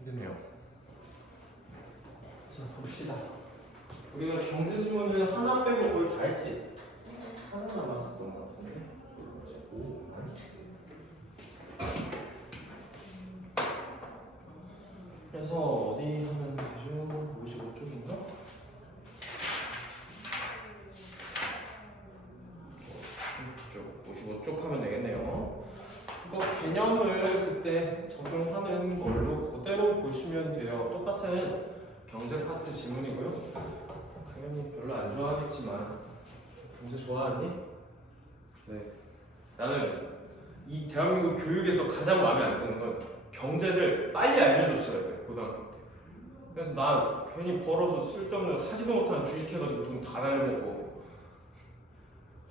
힘드네요. 자, 봅시다. 우리가 경제 지문을 하나 빼고 거의 다 했지? 하나 남았었던 것 같은데. 오, 나이스. 그래서 어디 하면 되죠? 55쪽인가? 55쪽 하면 되겠네요. 이거 개념을 그때 적용하는 걸로 그대로 보시면 돼요. 똑같은 경제 파트 지문이고요. 당연히 별로 안 좋아하겠지만 경제 좋아하니? 네. 나는 이 대한민국 교육에서 가장 마음에 안 드는 건 경제를 빨리 알려줬어야 돼, 고등학교 때. 그래서 나 괜히 벌어서 쓸데없는 하지도 못하는 주식해가지고 돈 다 날려먹고.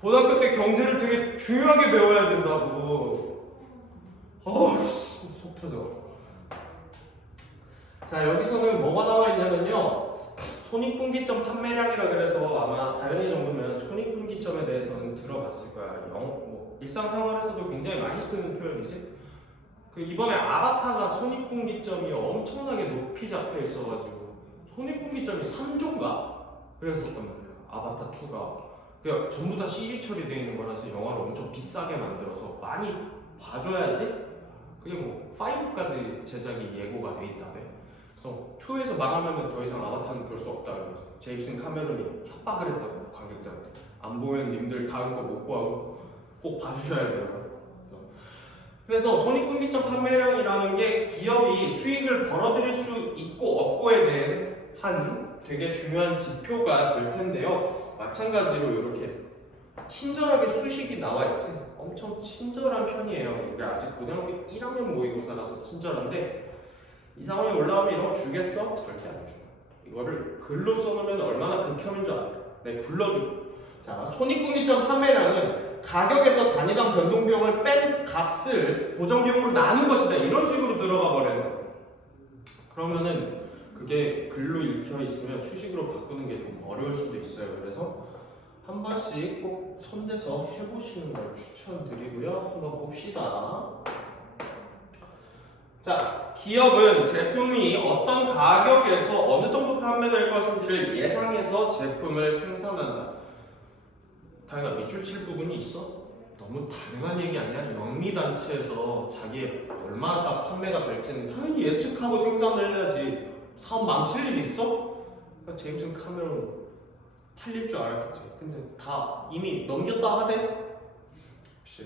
고등학교 때 경제를 되게 중요하게 배워야 된다고. 어우, 속 터져. 자, 여기서는 뭐가 나와 있냐면요. 손익분기점 판매량이라 그래서 아마 다른이 정도면 손익분기점에 대해서는 들어봤을 거야. 일상생활에서도 굉장히 많이 쓰는 표현이지. 그 이번에 아바타가 손익분기점이 엄청나게 높이 잡혀 있어가지고 손익분기점이 3조인가 그랬었단 말이야. 아바타 2가. 그냥 전부 다 CG 처리되어 있는 거라서 영화를 엄청 비싸게 만들어서 많이 봐줘야지. 그게 뭐 5까지 제작이 예고가 돼 있다대. 그래서 2에서 망하면 더 이상 아바타는 볼 수 없다. 그래서 제임슨 카메론이 협박을 했다고 관객들한테. 안 보면 님들 다음 거 못 보고 꼭 봐주셔야 돼요. 그래서 손익분기점 판매량이라는 게 기업이 수익을 벌어들일 수 있고 없고에 대한 한 되게 중요한 지표가 될 텐데요. 마찬가지로 이렇게 친절하게 수식이 나와 있지. 엄청 친절한 편이에요. 이게 아직 고등학교 1학년 모의고사라서 친절한데 이 상황에 올라오면 이런 거 주겠어? 절대 안 줘. 이거를 글로 써놓으면 얼마나 극혐인 줄 알아요. 네, 불러줘. 자, 손익분기점 판매량은 가격에서 단위당 변동비용을 뺀 값을 고정비용으로 나눈 것이다. 이런 식으로 들어가 버려요. 그러면은 그게 글로 읽혀 있으면 수식으로 바꾸는 게 좀 어려울 수도 있어요. 그래서 한 번씩 꼭 손대서 해보시는 걸 추천드리고요. 한번 봅시다. 자, 기업은 제품이 어떤 가격에서 어느 정도 판매될 것인지를 예상해서 제품을 생산한다. 당연히 밑줄 칠 부분이 있어? 너무 당연한 얘기 아니야? 영리단체에서 자기의 얼마나 판매가 될지는 당연히 예측하고 생산을 해야지. 사업 망칠 일 있어? 그러니까 제임슨 카메론 팔릴 줄 알았겠지. 근데 다 이미 넘겼다 하대? 역시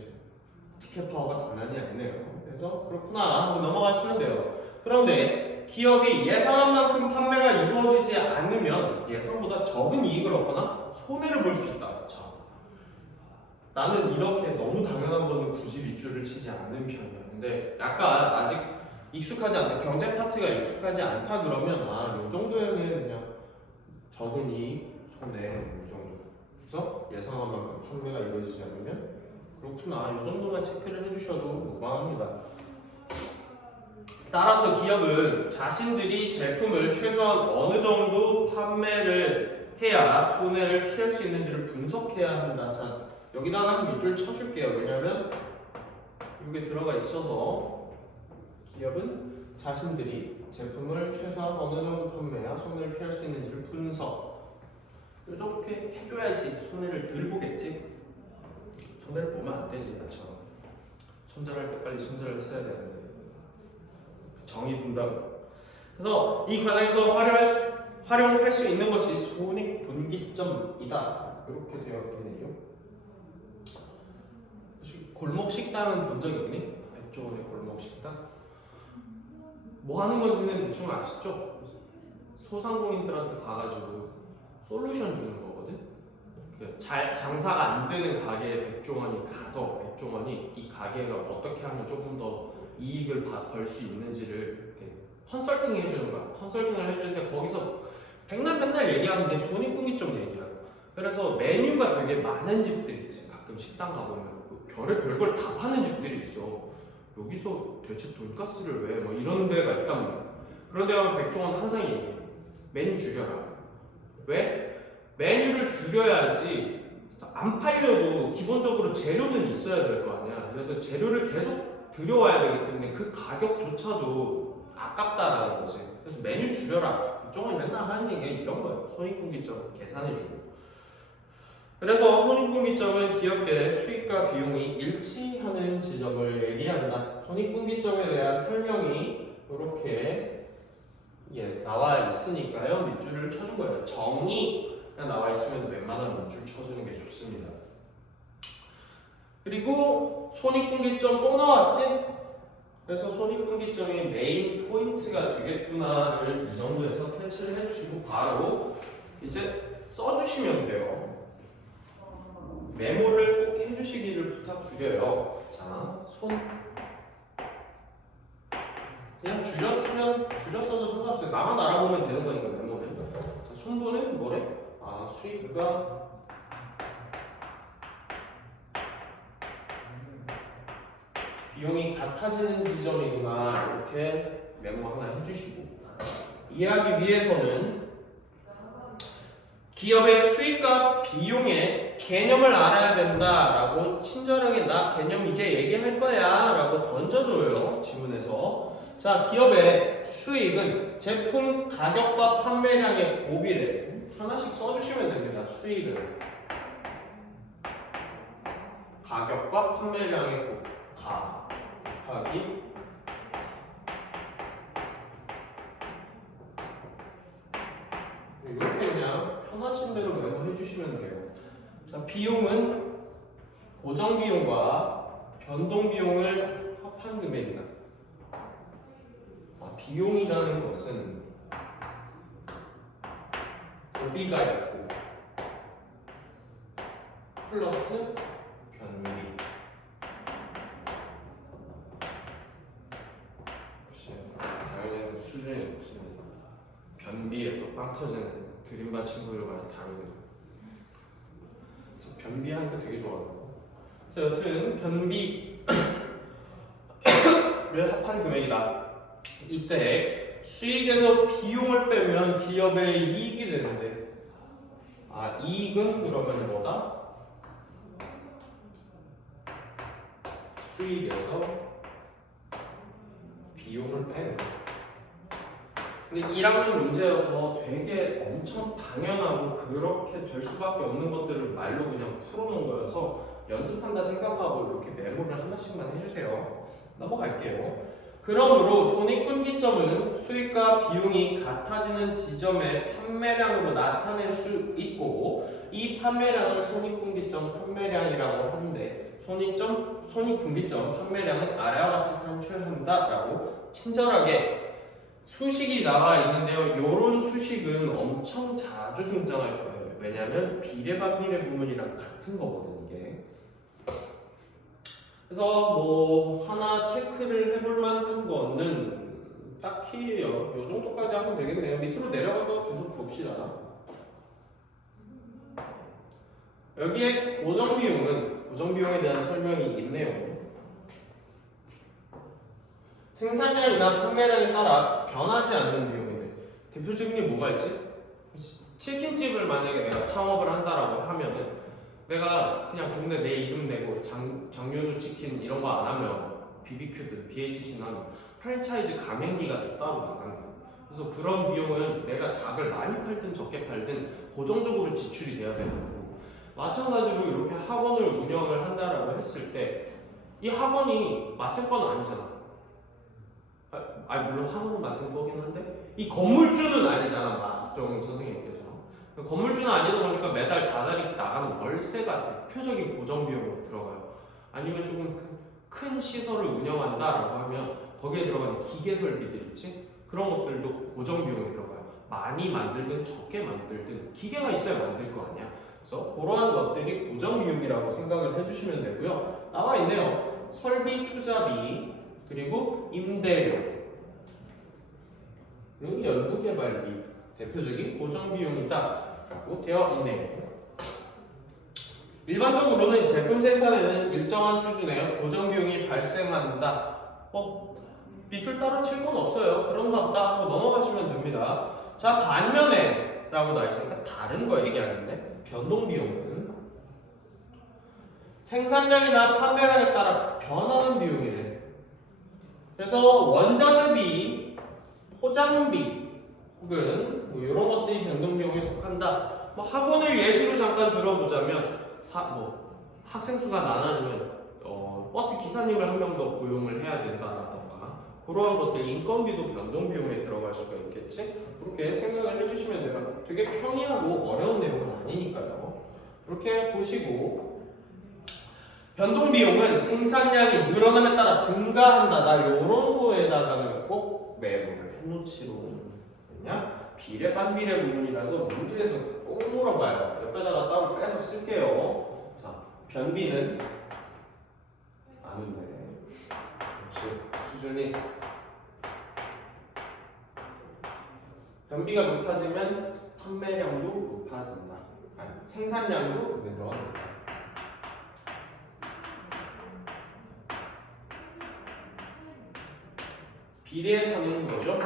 티켓 파워가 장난이 아니네요. 그래서 그렇구나 하고 넘어가시면 돼요. 그런데 기업이 예상한 만큼 판매가 이루어지지 않으면 예상보다 적은 이익을 얻거나 손해를 볼 수 있다. 자, 나는 이렇게 너무 당연한 거는 굳이 밑줄을 치지 않는 편이야. 근데 약간 아직 익숙하지 않다, 경제 파트가 익숙하지 않다 그러면 요 정도에는 그냥 적은 이익, 손해 이 정도. 그래서 예상한 만큼 판매가 이루어지지 않으면 그렇구나 이 정도만 체크를 해주셔도 무방합니다. 따라서 기업은 자신들이 제품을 최소한 어느 정도 판매를 해야 손해를 피할 수 있는지를 분석해야 한다. 자, 여기다가 한 밑줄 쳐줄게요. 왜냐면 이게 들어가 있어서 기업은 자신들이 제품을 최소한 어느 정도 판매해야 손해를 피할 수 있는지를 분석. 이렇게 해줘야지 손해를 덜 보겠지. 손해를 보면 안 되지, 나처럼. 손절할 때 빨리 손절을 했어야 되는데. 정의 분담. 그래서 이 과정에서 활용할 수 있는 것이 손익분기점이다. 이렇게 되어 있네요. 골목 식당은 본 적 있니? 백종원의 골목 식당? 뭐 하는 건지는 대충 아시죠? 소상공인들한테 가가지고 솔루션 주는 거거든. 장사가 안 되는 가게에 백종원이 가서 백종원이 이 가게가 어떻게 하면 조금 더 이익을 벌 수 있는지를 이렇게 컨설팅 해주는 거야. 컨설팅을 해주는데 거기서 맨날 얘기하는 게 손익분기점 얘기야. 그래서 메뉴가 되게 많은 집들이 있지. 가끔 식당 가보면 별의별 걸 다 파는 집들이 있어. 여기서 대체 돈가스를 왜? 뭐 이런 데가 있단 말이야. 그런 데 가면 백종원 항상 얘기해. 메뉴 줄여라. 왜? 메뉴를 줄여야지 안 팔려도 기본적으로 재료는 있어야 될 거 아니야. 그래서 재료를 계속 들여와야 되기 때문에 그 가격조차도 아깝다라는 거지. 그래서 메뉴 줄여라. 이쪽은 맨날 하는 얘기가 이런 거예요. 손익분기점 계산해주고. 그래서 손익분기점은 기업계 수익과 비용이 일치하는 지점을 얘기한다. 손익분기점에 대한 설명이 이렇게 나와 있으니까요. 밑줄을 쳐준 거예요. 정의가 나와 있으면 웬만하면 밑줄 쳐주는 게 좋습니다. 그리고 손익분기점 또 나왔지? 그래서 손익분기점이 메인 포인트가 되겠구나를 이 정도에서 캐치를 해주시고 바로 이제 써주시면 돼요. 메모를 꼭 해주시기를 부탁드려요. 자, 그냥 줄였어도 상관없어요. 나만 알아보면 되는 거니까 메모를. 자, 손분은 뭐래? 수익과 비용이 같아지는 지점이구나. 이렇게 메모 하나 해주시고 이해하기 위해서는 기업의 수익과 비용의 개념을 알아야 된다라고 친절하게 나 개념 이제 얘기할 거야 라고 던져줘요. 지문에서. 자, 기업의 수익은 제품 가격과 판매량의 곱이래. 하나씩 써주시면 됩니다. 수익은 가격과 판매량의 곱 곱하기 이렇게 그냥 편하신 대로 메모해 주시면 돼요. 자, 비용은 고정 비용과 변동 비용을 합한 금액이다. 비용이라는 것은 곱이가 있고 플러스 변비. 당연히 수준이 높습니다. 변비에서 빵 터지는 드림바 친구들 많이 다루거든요. 그래서 변비하는 거 되게 좋아하고. 자, 여튼 변비를 합한 금액이다. 이때 수익에서 비용을 빼면 기업의 이익이 되는데, 이익은 그러면 뭐다? 수익에서 비용을 빼는. 근데 1학년 문제여서 되게 엄청 당연하고 그렇게 될 수밖에 없는 것들을 말로 그냥 풀어놓은 거여서 연습한다 생각하고 이렇게 메모를 하나씩만 해주세요. 넘어갈게요. 그러므로 손익분기점은 수익과 비용이 같아지는 지점의 판매량으로 나타낼 수 있고 이 판매량을 손익분기점 판매량이라고 하는데 손익분기점 판매량은 아래와 같이 산출한다라고 친절하게 수식이 나와 있는데요. 이런 수식은 엄청 자주 등장할 거예요. 왜냐하면 비례반비례 부문이랑 같은 거거든요. 이게. 그래서 뭐 하나 체크를 해볼 만한 거는 딱히 요 정도까지 하면 되겠네요. 밑으로 내려가서 계속 봅시다. 여기에 고정비용에 대한 설명이 있네요. 생산량이나 판매량에 따라 변하지 않는 비용인데 대표적인 게 뭐가 있지? 치킨집을 만약에 내가 창업을 한다라고 하면은 내가 그냥 동네 내 이름 내고 장윤우 치킨 이런 거 안 하면 BBQ든 BHC나 프랜차이즈 가맹비가 따로 나간다. 그래서 그런 비용은 내가 닭을 많이 팔든 적게 팔든 고정적으로 지출이 돼야 되는 거고 마찬가지로 이렇게 학원을 운영을 한다라고 했을 때 이 학원이 맛을 건 아니잖아. 물론 학원은 맞은 거긴 한데 이 건물주는 아니잖아. 마스정 선생님께서 건물주는 아니다 보니까 매달 다달이 나가는 월세가 대표적인 고정비용으로 들어가요. 아니면 조금 큰 시설을 운영한다라고 하면 거기에 들어가는 기계 설비들 있지? 그런 것들도 고정비용이 들어가요. 많이 만들든 적게 만들든 기계가 있어야 만들 거 아니야. 그래서 그러한 것들이 고정비용이라고 생각을 해주시면 되고요. 나와 있네요. 설비 투자비 그리고 임대료 그리고 연구개발비 대표적인 고정비용이다 라고 되어 있네요. 일반적으로는 제품 생산에는 일정한 수준의 고정비용이 발생한다. 밑줄 따로 칠 건 없어요. 그런가 보다 하고 넘어가시면 됩니다. 자, 반면에 라고 나와 있으니까 다른 거 얘기하는데 변동비용은 생산량이나 판매량에 따라 변하는 비용이래. 그래서 원자재비 포장비 혹은 뭐 이런 것들이 변동 비용에 속한다. 뭐 학원을 예시로 잠깐 들어보자면 학생 수가 많아지면 버스 기사님을 한 명 더 고용을 해야 된다라던가 그러한 것들 인건비도 변동 비용에 들어갈 수가 있겠지. 그렇게 생각을 해주시면 돼요. 되게 평이하고 어려운 내용은 아니니까요. 그렇게 보시고 변동 비용은 생산량이 늘어남에 따라 증가한다. 나 이런 거에다가는 꼭 메모를 해놓지로. 왜냐? 비례 반비례 구문이라서 문제에서 꼭 물어봐요. 옆에다가 따로 빼서 쓸게요. 자, 변비는 안 웃네. 그렇지. 수준이 변비가 높아지면 판매량도 높아진다. 아니, 생산량도 늘어난다. 비례하는 거죠.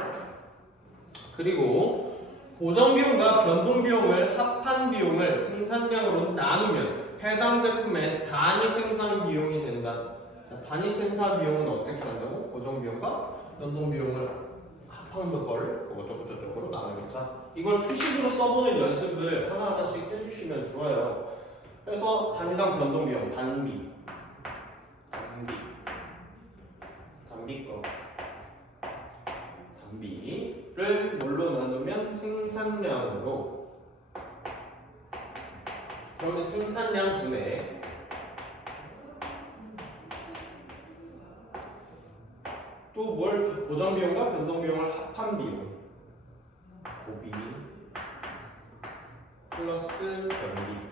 그리고 고정비용과 변동비용을 합한 비용을 생산량으로 나누면 해당 제품의 단위 생산 비용이 된다. 자, 단위 생산 비용은 어떻게 한다고? 고정비용과 변동비용을 합한 거를 어쩌고저쩌고로 나누면. 자, 이걸 수식으로 써보는 연습을 하나하나씩 해주시면 좋아요. 그래서 단위당 변동비용, 단비 거 단비를 뭘로 나누면 생산량으로. 그러면 생산량 분의 또 뭘 고정비용과 변동비용을 합한 비용 고비 플러스 변비.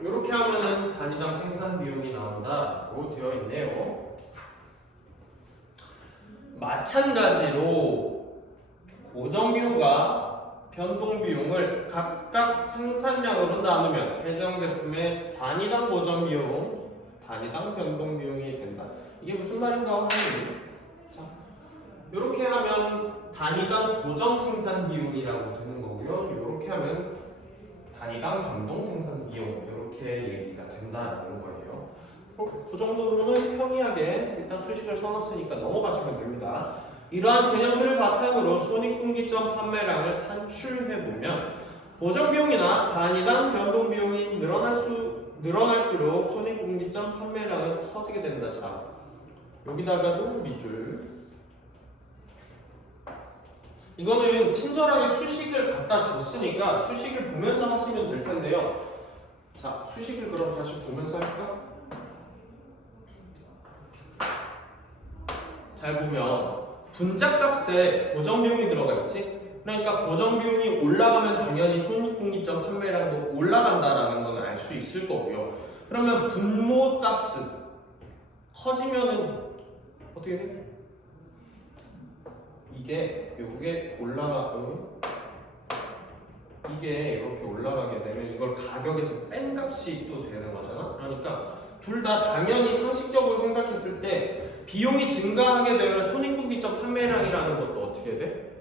이렇게 하면은 단위당 생산 비용이 나온다고 되어 있네요. 마찬가지로 고정비용과 변동비용을 각각 생산량으로 나누면 해당 제품의 단위당 고정비용, 단위당 변동비용이 된다. 이게 무슨 말인가 하니? 자, 이렇게 하면 단위당 고정 생산 비용이라고 되는 거고요. 이렇게 하면 단위당 변동 생산 비용, 이렇게 얘기가 된다라는 거예요. 그 정도로는 평이하게 일단 수식을 써놨으니까 넘어가시면 됩니다. 이러한 개념들을 바탕으로 손익분기점 판매량을 산출해보면 고정비용이나 단위당 변동비용이 늘어날수록 손익분기점 판매량은 커지게 된다. 자, 여기다가도 밑줄. 이거는 친절하게 수식을 갖다 줬으니까 수식을 보면서 하시면 될 텐데요. 자, 수식을 그럼 다시 보면서 할까? 잘 보면 분자값에 고정비용이 들어가 있지? 그러니까 고정비용이 올라가면 당연히 손익분기점 판매량도 올라간다라는 건 알 수 있을 거고요. 그러면 분모값은 커지면은 어떻게 돼? 이게 이렇게 올라가게 되면 이걸 가격에서 뺀 값이 또 되는 거잖아. 그러니까 둘 다 당연히 상식적으로 생각했을 때 비용이 증가하게 되면 손익분기점 판매량이라는 것도 어떻게 돼?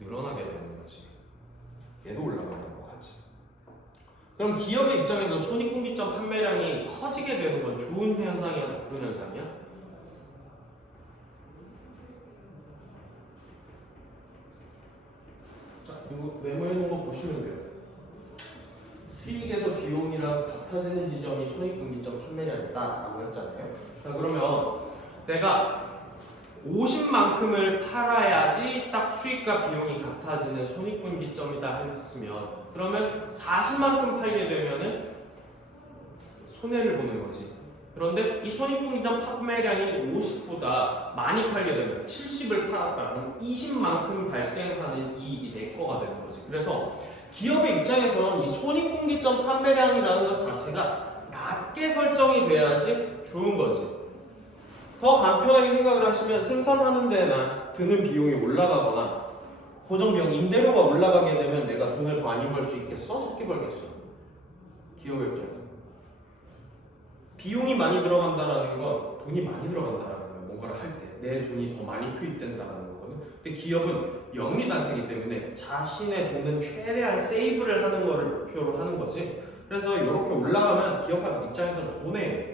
늘어나게 되는 거지. 얘도 올라가는 거 같이. 그럼 기업의 입장에서 손익분기점 판매량이 커지게 되는 건 좋은 현상이야, 나쁜 현상이야? 자, 이거 메모해 놓은 거 보시면 돼요. 수익에서 비용이랑 같아지는 지점이 손익분기점 판매량이다라고 했잖아요. 자, 그러면 내가 50만큼을 팔아야지 딱 수익과 비용이 같아지는 손익분기점이다 했으면, 그러면 40만큼 팔게 되면은 손해를 보는 거지. 그런데 이 손익분기점 판매량이 50보다 많이 팔게 되면 70을 팔았다. 그럼 20만큼 발생하는 이익이 내 거가 되는 거지. 그래서 기업의 입장에서는 이 손익분기점 판매량이라는 것 자체가 낮게 설정이 돼야지 좋은 거지. 더 간편하게 생각을 하시면 생산하는 데나 드는 비용이 올라가거나 고정비용, 임대료가 올라가게 되면 내가 돈을 많이 벌 수 있겠어? 적게 벌겠어? 기업의 입장에서 비용이 많이 들어간다라는 건 돈이 많이 들어간다라는 거예요. 뭔가를 할 때 내 돈이 더 많이 투입된다라는 거거든. 근데 기업은 영리단체이기 때문에 자신의 돈은 최대한 세이브를 하는 거를 목표로 하는 거지. 그래서 이렇게 올라가면 기업 입장에서는 손해.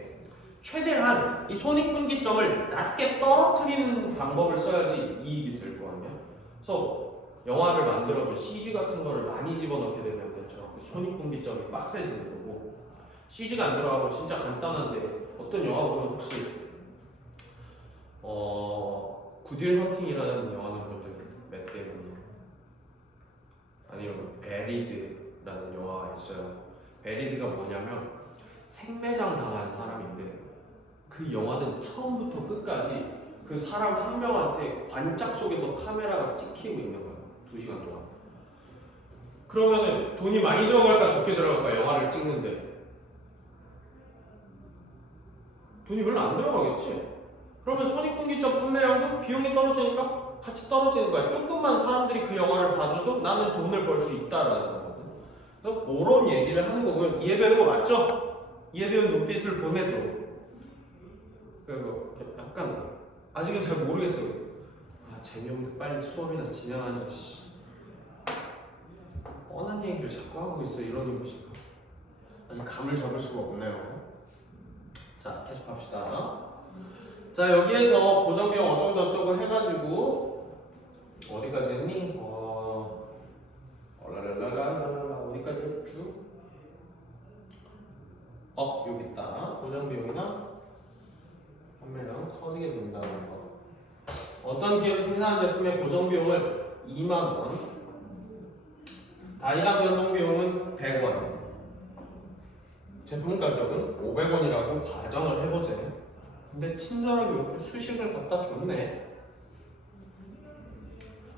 최대한 이 손익분기점을 낮게 떨어뜨리는 방법을 써야지 이익이 될 거 아니야. 그래서 영화를 만들어도 CG 같은 거를 많이 집어넣게 되면 그 손익분기점이 빡세지는 거고, CG가 안 들어가고 진짜 간단한데 어떤 영화 보면 혹시 굿윌 헌팅이라는 영화는 본 적 몇 개군요. 아니면 베리드라는 영화가 있어요. 베리드가 뭐냐면 생매장 당한 사람인데 그 영화는 처음부터 끝까지 그 사람 한 명한테 관짝 속에서 카메라가 찍히고 있는 거야. 2시간 동안. 그러면은 돈이 많이 들어갈까 적게 들어갈까 영화를 찍는데 돈이 별로 안 들어가겠지. 그러면 손익분기점 판매량도 비용이 떨어지니까 같이 떨어지는 거야. 조금만 사람들이 그 영화를 봐줘도 나는 돈을 벌 수 있다라는 거거든. 그래서 그런 얘기를 하는 거고요. 이해되는 거 맞죠? 이해되는 눈빛을 보내줘. 그리고 약간 아직은 잘 모르겠어요. 아 재미없는데 빨리 수업이나 진행하자. 뻔한 얘기를 자꾸 하고 있어. 이런 눈빛이가 아직 감을 잡을 수가 없네요. 자 계속 합시다. 자 여기에서 고정비용 어쩌고 저쩌고 해가지고 어디까지 했니? 어디까지 했죠? 여기 있다. 고정비용이나 판매량 커지게 된다는 거. 어떤 기업이 생산한 제품의 고정비용을 2만원, 단위당 변동비용은 100원, 제품 가격은 500원이라고 가정을 해보재. 근데 친절하게 이렇게 수식을 갖다 줬네.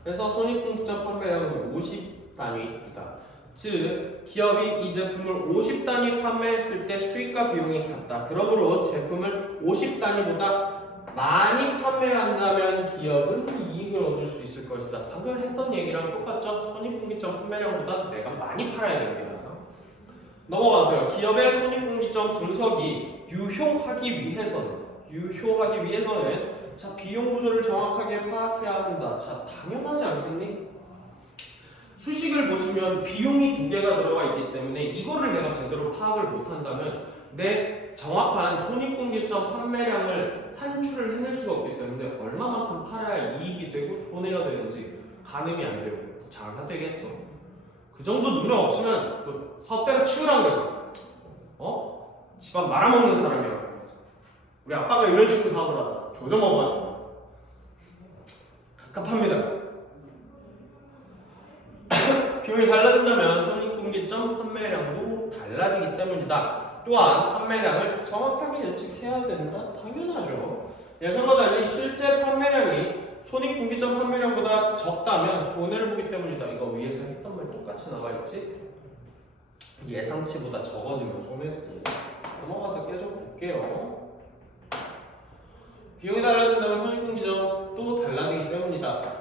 그래서 손익분기점 판매량은 50단위이다. 즉 기업이 이 제품을 50단위 판매했을 때 수익과 비용이 같다. 그러므로 제품을 50단위보다 많이 판매한다면 기업은 이익을 얻을 수 있을 것이다. 방금 했던 얘기랑 똑같죠? 손익분기점 판매량보다 내가 많이 팔아야 됩니다. 넘어가세요. 기업의 손익분기점 분석이 유효하기 위해서는 자 비용 구조를 정확하게 파악해야 한다. 자 당연하지 않겠니? 수식을 보시면 비용이 2개가 들어가 있기 때문에 이거를 내가 제대로 파악을 못한다면 내 정확한 손익분기점 판매량을 산출을 해낼 수가 없기 때문에 얼마만큼 팔아야 이익이 되고 손해가 되는지 가늠이 안 되고 장사 되겠어. 그 정도 능력 없으면 그 사업 때려치우라 그래. 집안 말아먹는 사람이야. 우리 아빠가 이런 식으로 사업을 하다 조져먹어가지고 갑갑합니다. 비용이 달라진다면 손익분기점 판매량도 달라지기 때문이다. 또한 판매량을 정확하게 예측해야 된다. 당연하죠. 예상과 달리 실제 판매량이 손익분기점 판매량보다 적다면 손해를 보기 때문이다. 이거 위에서 했던 말 똑같이 나와있지? 예상치보다 적어지면 손해지. 넘어가서 계속 볼게요. 비용이 달라진다면 손익분기점도 달라지기 때문이다.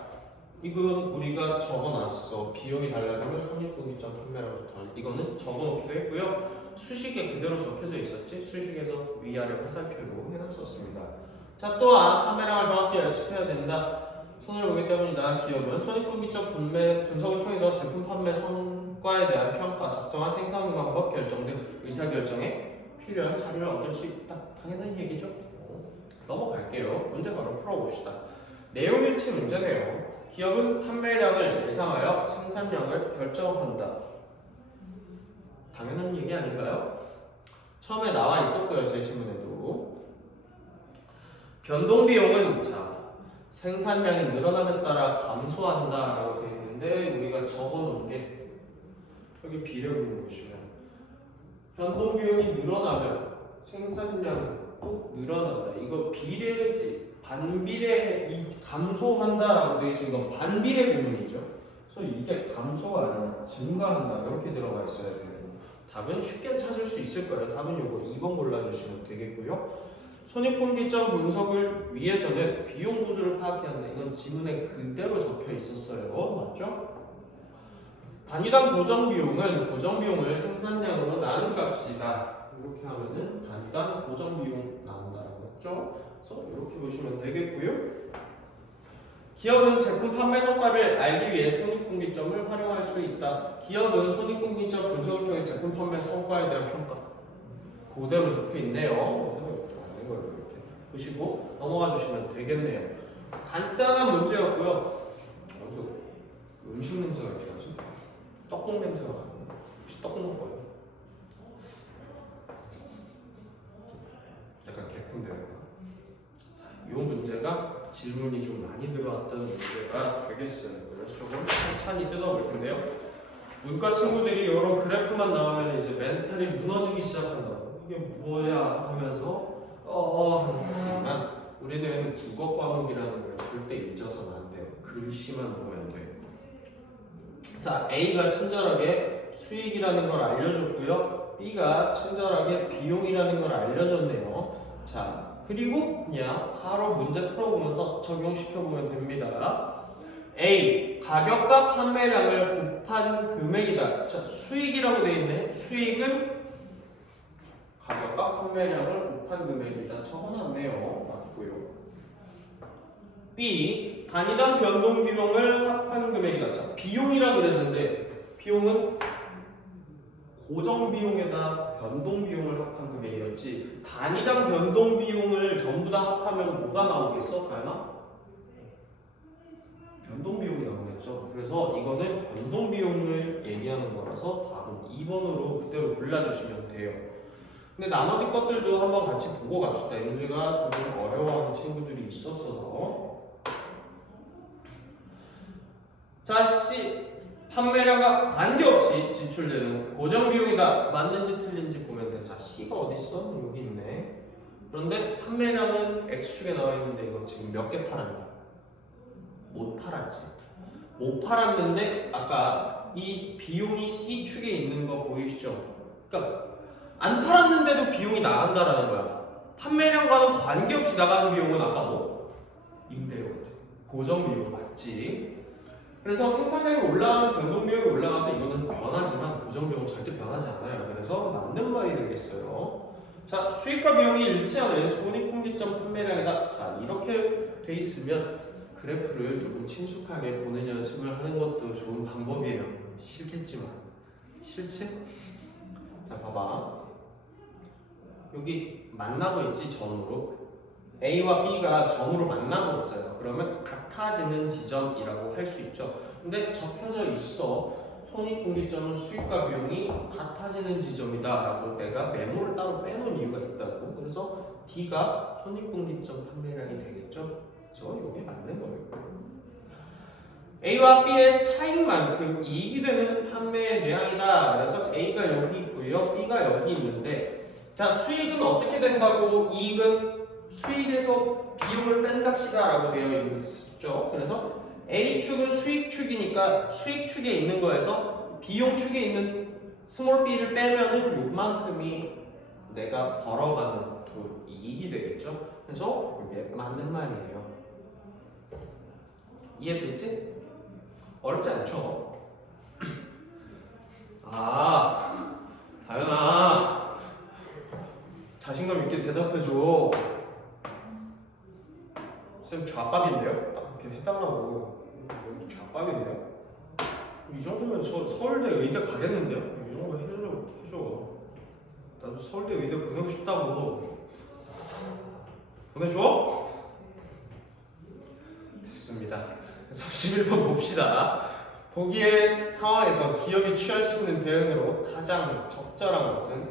이건 우리가 적어놨어. 비용이 달라지면 손익분기점 판매량도 달라. 이거는 적어놓기도 했고요. 수식에 그대로 적혀져 있었지. 수식에서 위아래 화살표로 해놨었습니다. 자 또한 판매량을 정확히 예측해야 된다. 손해를 보기 때문이다. 기업은 손익분기점 분석을 통해서 제품 판매 성과에 대한 평가, 적정한 생산 방법 결정 등 의사결정에 필요한 자료를 얻을 수 있다. 당연한 얘기죠. 넘어갈게요. 문제 바로 풀어봅시다. 내용일치 문제네요. 기업은 판매량을 예상하여 생산량을 결정한다. 당연한 얘기 아닌가요? 처음에 나와 있었고요. 제시문에도. 변동비용은 생산량이 늘어남에 따라 감소한다 라고 되어 있는데 우리가 적어놓은 게 여기 비례분을 보시면 변동비용이 늘어나면 생산량도 늘어난다. 이거 비례지 반비례 감소한다라고 되어 있으면 이건 반비례 구문이죠. 그래서 이게 감소가 아니라 증가한다 이렇게 들어가 있어야 돼요. 답은 쉽게 찾을 수 있을 거예요. 답은 이거 2번 골라주시면 되겠고요. 손익분기점 분석을 위해서는 비용 구조를 파악해야 한다. 이건 지문에 그대로 적혀 있었어요. 맞죠? 단위당 고정비용은 고정비용을 생산량으로 나눈 값이다. 이렇게 하면은 단위당 고정비용 나온다라고 했죠. 그래서 이렇게 보시면 되겠고요. 기업은 제품 판매 성과를 알기 위해 손익분기점을 활용할 수 있다. 기업은 손익분기점 분석을 통해 제품 판매 성과에 대한 평가 그대로 적혀 있네요. 보시고 넘어가 주시면 되겠네요. 간단한 문제였고요. 여기서 음식 냄새가 이렇게 나지? 떡국 냄새가 나요. 혹시 떡국 먹어요? 약간 개콘데. 이 문제가 질문이 좀 많이 들어왔던 문제가 되겠어요. 그래서 조금 천천히 뜯어볼 텐데요. 문과 친구들이 이런 그래프만 나오면 이제 멘탈이 무너지기 시작한다고. 이게 뭐야 하면서 하지만 우리는 국어 과목이라는 걸 절대 잊어서는 안 돼요. 글씨만 보면 돼요. 자, A가 친절하게 수익이라는 걸 알려줬고요. B가 친절하게 비용이라는 걸 알려줬네요. 자, 그리고 그냥 바로 문제 풀어보면서 적용시켜보면 됩니다. A, 가격과 판매량을 곱한 금액이다. 자, 수익이라고 되어 있네. 수익은 가격과 판매량을 곱한 금액이다. 적어놨네요. 맞고요. B, 단위당 변동 비용을 합한 금액이다. 자, 비용이라고 그랬는데 비용은 고정 비용에다 변동 비용을 합한 금액이었지. 단위당 변동 비용을 전부 다 합하면 뭐가 나오겠어? 다현아? 변동 비용이 나오겠죠. 그래서 이거는 변동 비용을 얘기하는 거라서 답은 2번으로 그대로 골라주시면 돼요. 근데 나머지 것들도 한번 같이 보고 갑시다. 이 문제가 좀 어려워하는 친구들이 있었어서. 자, C. 판매량과 관계없이 지출되는 고정 비용이다. 맞는지 틀린지 보면 돼. 자, C가 어딨어? 여기 있네. 그런데 판매량은 X축에 나와 있는데 이거 지금 몇 개 팔았냐? 못 팔았지. 못 팔았는데 아까 이 비용이 C축에 있는 거 보이시죠? 그러니까 안 팔았는데도 비용이 나간다라는 거야. 판매량과는 관계없이 나가는 비용은 아까 뭐? 임대료, 고정 비용 맞지? 그래서 생산량이 올라가면 변동 비용이 올라가서 이거는 변하지만 고정 비용은 절대 변하지 않아요. 그래서 맞는 말이 되겠어요. 자, 수익과 비용이 일치하는 손익분기점 판매량이다. 자, 이렇게 돼 있으면 그래프를 조금 친숙하게 보는 연습을 하는 것도 좋은 방법이에요. 싫겠지만. 싫지? 자, 봐봐. 여기 만나고 있지, 점으로. A와 B가 점으로 만나고 있어요. 그러면 같아지는 지점이라고 할 수 있죠. 근데 적혀져 있어. 손익분기점은 수익과 비용이 같아지는 지점이다 라고 내가 메모를 따로 빼놓은 이유가 있다고. 그래서 D가 손익분기점 판매량이 되겠죠. 그래서 이게 맞는 거예요. A와 B의 차이만큼 이익이 되는 판매량이다. 그래서 A가 여기 있고요. B가 여기 있는데, 자, 수익은 어떻게 된다고? 이익은 수익에서 비용을 뺀 값이다 라고 되어 있죠. 그래서 A축은 수익축이니까 수익축에 있는 거에서 비용축에 있는 스몰 b를 빼면은 요만큼이 내가 벌어가는 이익이 되겠죠. 그래서 이게 맞는 말이에요. 이해됐지? 어렵지 않죠? 아, 다현아, 자신감 있게 대답해줘. 쌤 좌밥인데요? 딱 이렇게 해달라고. 좌밥인데요? 이 정도면 서울대 의대 가겠는데요? 이 정도 해주려고 해줘. 나도 서울대 의대 보내고 싶다고. 보내줘? 됐습니다. 그래서 11번 봅시다. 보기의 상황에서 기업이 취할 수 있는 대응으로 가장 적절한 것은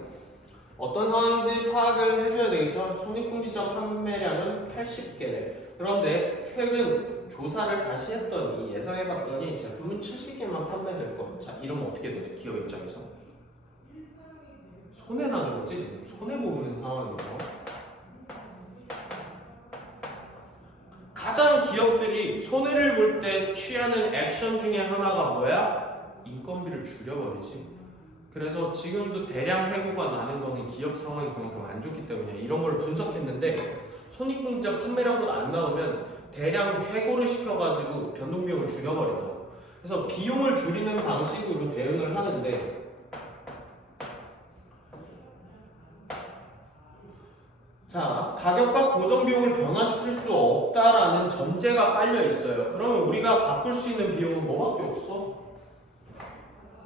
어떤 상황인지 파악을 해줘야 되겠죠. 손익분기점 판매량은 80개래. 그런데 최근 조사를 다시 했더니 예상해봤더니 제품은 70개만 판매될 거. 자, 이러면 어떻게 되죠? 기업 입장에서 손해 나는 거지. 지금 손해 보는 상황이죠. 가장 기업들이 손해를 볼 때 취하는 액션 중에 하나가 뭐야? 인건비를 줄여버리지. 그래서 지금도 대량 해고가 나는 거는 기업 상황이 그만큼 안 좋기 때문에 이런 걸 분석했는데, 손익분기점 판매량보다 안 나오면 대량 해고를 시켜가지고 변동비용을 줄여버린다고. 그래서 비용을 줄이는 방식으로 대응을 하는데, 자, 가격과 고정 비용을 변화시킬 수 없다라는 전제가 깔려 있어요. 그러면 우리가 바꿀 수 있는 비용은 뭐밖에 없어?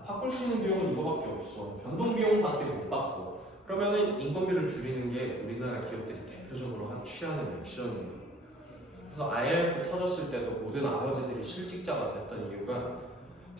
바꿀 수 있는 비용은 이거밖에 없어. 변동 비용밖에 못 바꿔. 그러면은 인건비를 줄이는 게 우리나라 기업들이 대표적으로 취하는 액션이에요. 그래서 IMF 터졌을 때도 모든 아버지들이 실직자가 됐던 이유가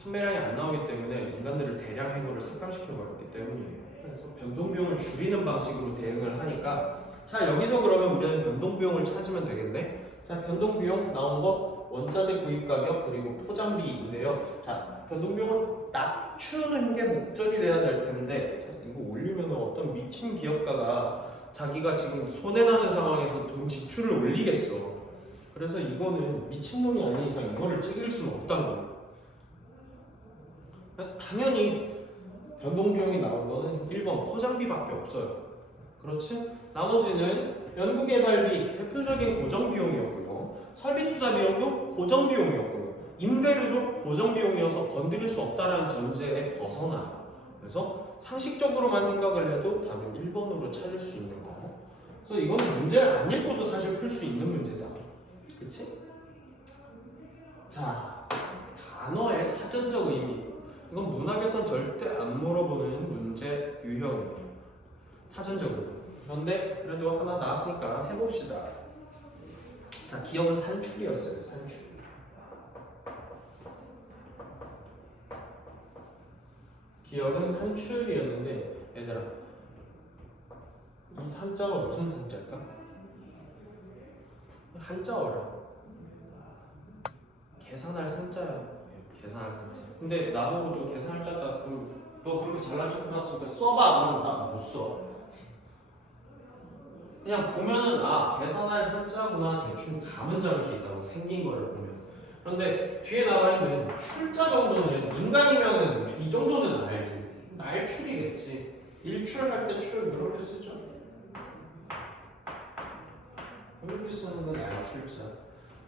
판매량이 안 나오기 때문에 인간들을 대량 해고를 삭감시켜 버렸기 때문이에요. 그래서 변동비용을 줄이는 방식으로 대응을 하니까 자 여기서 그러면 우리는 변동비용을 찾으면 되겠네. 자 변동비용 나온 거 원자재 구입 가격 그리고 포장비인데요. 자 변동비용을 낮추는 게 목적이 돼야 될 텐데 자, 이거 올리면 어떤 미친 기업가가 자기가 지금 손해나는 상황에서 돈 지출을 올리겠어. 그래서 이거는 미친놈이 아닌 이상 이거를 찍을 수는 없다는 거예요. 당연히 변동비용이 나온 거는 1번 포장비밖에 없어요. 그렇지? 나머지는 연구개발비 대표적인 고정비용이었고요. 설비투자비용도 고정비용이었고요. 임대료도 고정비용이어서 건드릴 수 없다는 전제에 벗어나요. 그래서 상식적으로만 생각을 해도 답은 1번으로 찾을 수 있는 거. 그래서 이건 문제를 안 읽고도 사실 풀 수 있는 문제다. 그치? 자, 단어의 사전적 의미. 이건 문학에선 절대 안 물어보는 문제 유형이에요. 사전적 의미. 그런데 그래도 하나 나왔으니까 해봅시다. 자, 기억은 산출이었어요. 산출. 기억은 산출이었는데 얘들아 이 산자가 무슨 산자일까? 한자어라. 계산할 산자야. 계산할 산자. 근데 나보고도 계산할 산자 너 그렇게 잘난 척 해놨으니까 써봐. 그러면 나 못 써. 그냥 보면은 아 계산할 산자구나 대충 감은 잡을 수 있다고 생긴 거를 보면. 그런데 뒤에 나와 있는 출자 정도는 인간이면은 이 정도는 알지. 날출이겠지. 일출할 때 출 그렇게 쓰죠. 이렇게 쓰는 건 날출자.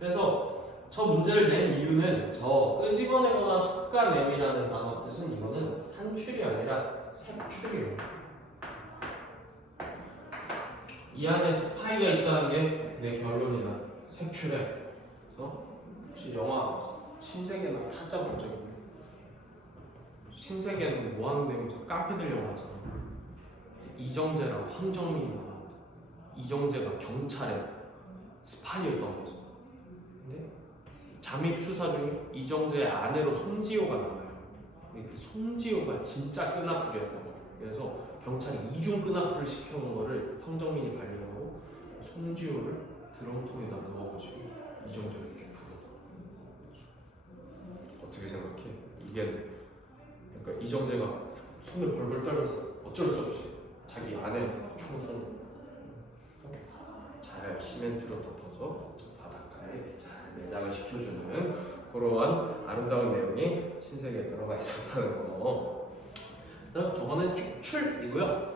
그래서 저 문제를 낸 이유는 저 끄집어내거나 속가냄이라는 단어 뜻은 이거는 산출이 아니라 색출이에요. 이 안에 스파이가 있다는 게 내 결론이다. 색출해. 그래서 혹시 영화 신세계나 타짜 본 적 있나요? 신세계는 뭐 하는 내용이죠? 깡패들 영화잖아. 이정재랑 황정민이 나와. 이정재가 경찰에 스파이였던 거지. 근데 잠입 수사 중 이정재의 아내로 손지호가 나와요. 그 손지호가 진짜 끈앞풀이었던 거예요. 그래서 경찰이 이중 끈앞풀을 시켜놓은 거를 황정민이 발견하고 손지호를 드럼통에다 넣어가지고 이정재를 이렇게 불어. 어떻게 생각해? 이게 그러니까 이정재가 손을 벌벌 떨면서 어쩔 수 없이 자기 아내한테 총을 쏘는 거예요. 잘 시멘트로 덮어서 저 바닷가에 잘 매장을 시켜주는 그러한 아름다운 내용이 신세계에 들어가 있었다는 거. 저거는 색출이고요.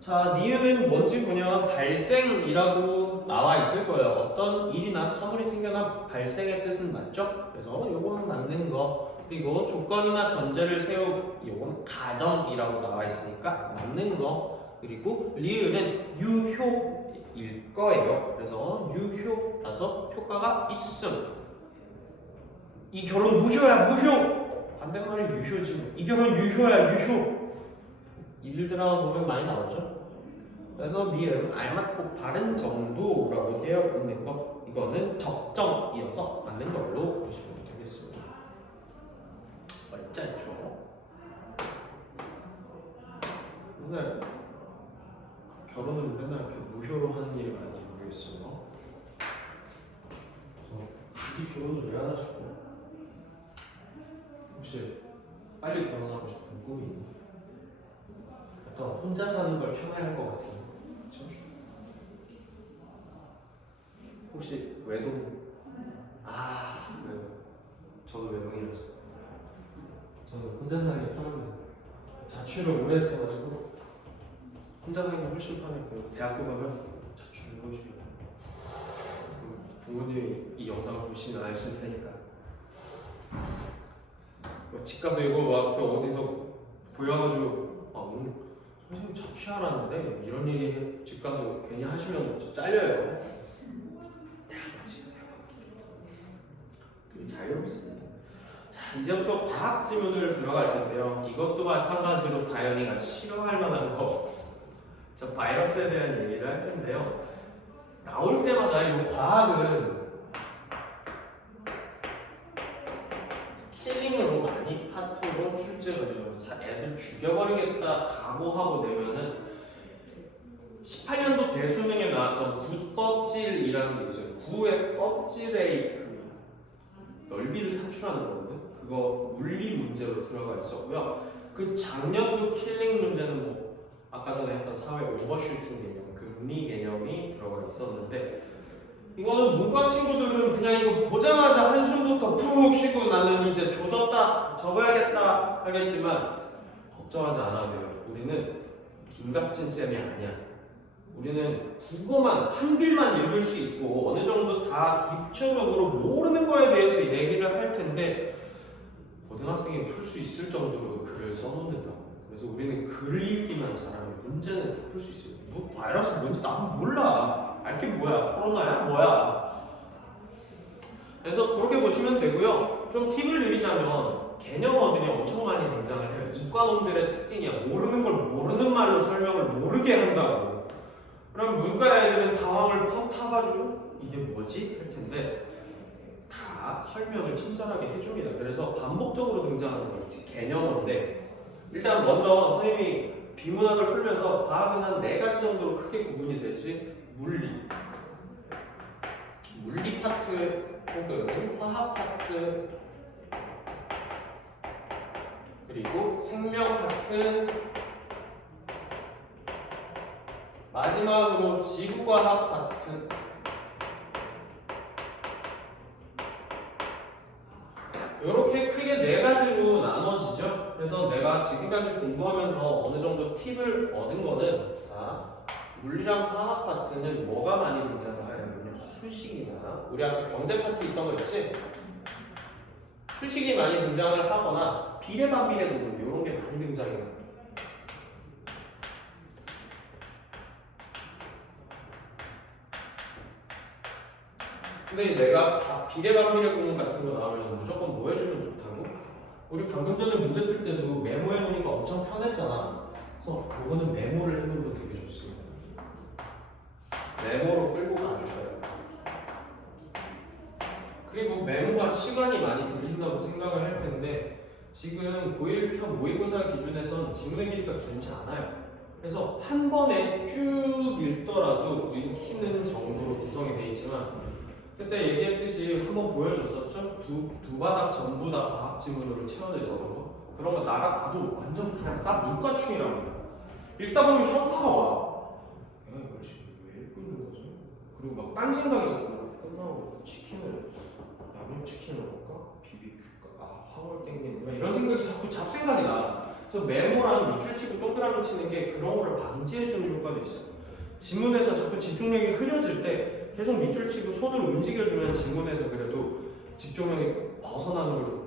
자, 니은은 뭔지 보면 발생이라고 나와 있을 거예요. 어떤 일이나 사물이 생겨나 발생의 뜻은 맞죠? 그래서 요거는 맞는 거. 그리고 조건이나 전제를 세우 요건 가정이라고 나와 있으니까 맞는 거. 그리고 리을은 유효일 거예요. 그래서 유효라서 효과가 있음. 이 결혼 무효야 무효. 반대말이 유효지. 이 결혼 유효야 유효. 이 드라마 보면 많이 나오죠. 그래서 미음 알맞고 바른 정도라고 되어 있는 것 이거는 적정이어서 맞는 걸로 보시면 되겠습니다. 어렵지 않죠? 맨날 결혼은 맨날 이렇게 무효로 하는 일이 많이 모르겠어요. 그래서 굳이 결혼을 왜 하나 싶고 혹시 빨리 결혼하고 싶은 꿈이 있나요? 혼자 사는 걸 편애할 것 같은 그렇죠? 혹시 외동? 외동. 저도 외동이라서 저는 혼자 사는 게 편합니다. 자취를 오래 했어가지고 혼자 사는 게 훨씬 편했고요. 대학교 가면 자취를 하고 싶어요. 부모님이 이 영상을 보시진 않으실 테니까 집 가서 이거 막 어디서 보여가지고 선생님 자취하라는데 이런 얘기 집 가서 괜히 하시면 잘려요. 대학까지 되게 자유롭습니다. 자 이제부터 과학 지문을 들어갈 텐데요. 이것도 마찬가지로 다현이가 싫어할 만한 거. 자, 바이러스에 대한 얘기를 할 텐데요. 나올 때마다 이 과학은 킬링으로 많이 파트로 출제가 돼요. 애들 죽여버리겠다 각오하고 내면은 18년도 대수능에 나왔던 구껍질이라는 게 있어요. 구의 껍질의 그 넓이를 산출하는 거거든. 그거 물리 문제로 들어가 있었고요. 그 작년도 킬링 문제는 뭐 아까 전에 했던 사회 오버슈팅 개념, 금리 개념이 들어가 있었는데 이거는 문과 친구들은 그냥 이거 보자마자 한숨부터 푹 쉬고 나는 이제 조졌다, 접어야겠다 하겠지만 걱정하지 않아도 돼요. 우리는 김갑진 쌤이 아니야. 우리는 국어만 한글만 읽을 수 있고 어느 정도 다 기초적으로 모르는 거에 대해서 얘기를 할 텐데 고등학생이 풀 수 있을 정도로 글을 써놓는다고. 그래서 우리는 글 읽기만 잘하면 문제는 다 풀 수 있어요. 뭐 바이러스 뭔지 나도 몰라. 알게 뭐야? 코로나야? 뭐야? 그래서 그렇게 보시면 되고요. 좀 팁을 드리자면 개념어들이 엄청 많이 등장을 해요. 이과놈들의 특징이야. 모르는 걸 모르는 말로 설명을 모르게 한다고. 그럼 문과 애들은 당황을 퍽 타가지고 이게 뭐지? 할 텐데 다 설명을 친절하게 해줍니다. 그래서 반복적으로 등장하는 거 있지. 개념어인데 일단 먼저 선생님이 비문학을 풀면서 과학은 한 4가지 정도로 크게 구분이 되지. 물리 파트 혹은 화학 파트 그리고 생명 파트 마지막으로 지구과학 파트 이렇게 크게 4가지로 나눠지죠. 그래서 내가 지금까지 공부하면서 어느 정도 팁을 얻은 거는 자 물리랑 화학 파트는 뭐가 많이 등장을 하냐면요. 수식이나 우리 아까 경제 파트 있던 거 있지? 수식이 많이 등장을 하거나 비례반비례 부분 이런 게 많이 등장해요. 근데 내가 비례반비례 구문 같은 거 나오면 무조건 뭐 해주면 좋다고? 우리 방금 전에 문제 풀 때도 메모해 놓으니까 엄청 편했잖아. 그래서 이거는 메모를 해놓으면 되게 좋습니다. 메모로 끌고 가주셔요. 그리고 메모가 시간이 많이 들린다고 생각을 할 텐데 지금 고1편 모의고사 기준에선 지문의 길이가 길지 않아요. 그래서 한 번에 쭉 읽더라도 읽히는 정도로 구성이 되어 있지만 그때 얘기했듯이 한번 보여줬었죠? 두 바닥 전부 다 과학 지문으로 채워져 있었던 거. 그런 거 나도 완전 그냥 싹 문과충이랍니다. 읽다 보면 현타가 와. 내가 이걸 지금 왜 읽고 있는 거죠? 그리고 막 딴 생각이 자꾸 끝나고 치킨을 양념치킨을 먹을까? 비비큐일까? 아 황홀 땡기는가? 이런 생각이 자꾸 잡생각이 나. 그래서 메모랑 밑줄 치고 동그라미 치는 게 그런 거를 방지해주는 효과도 있어요. 지문에서 자꾸 집중력이 흐려질 때 계속 밑줄 치고 손을 움직여주면 지문에서 그래도 집중력이 벗어나는 걸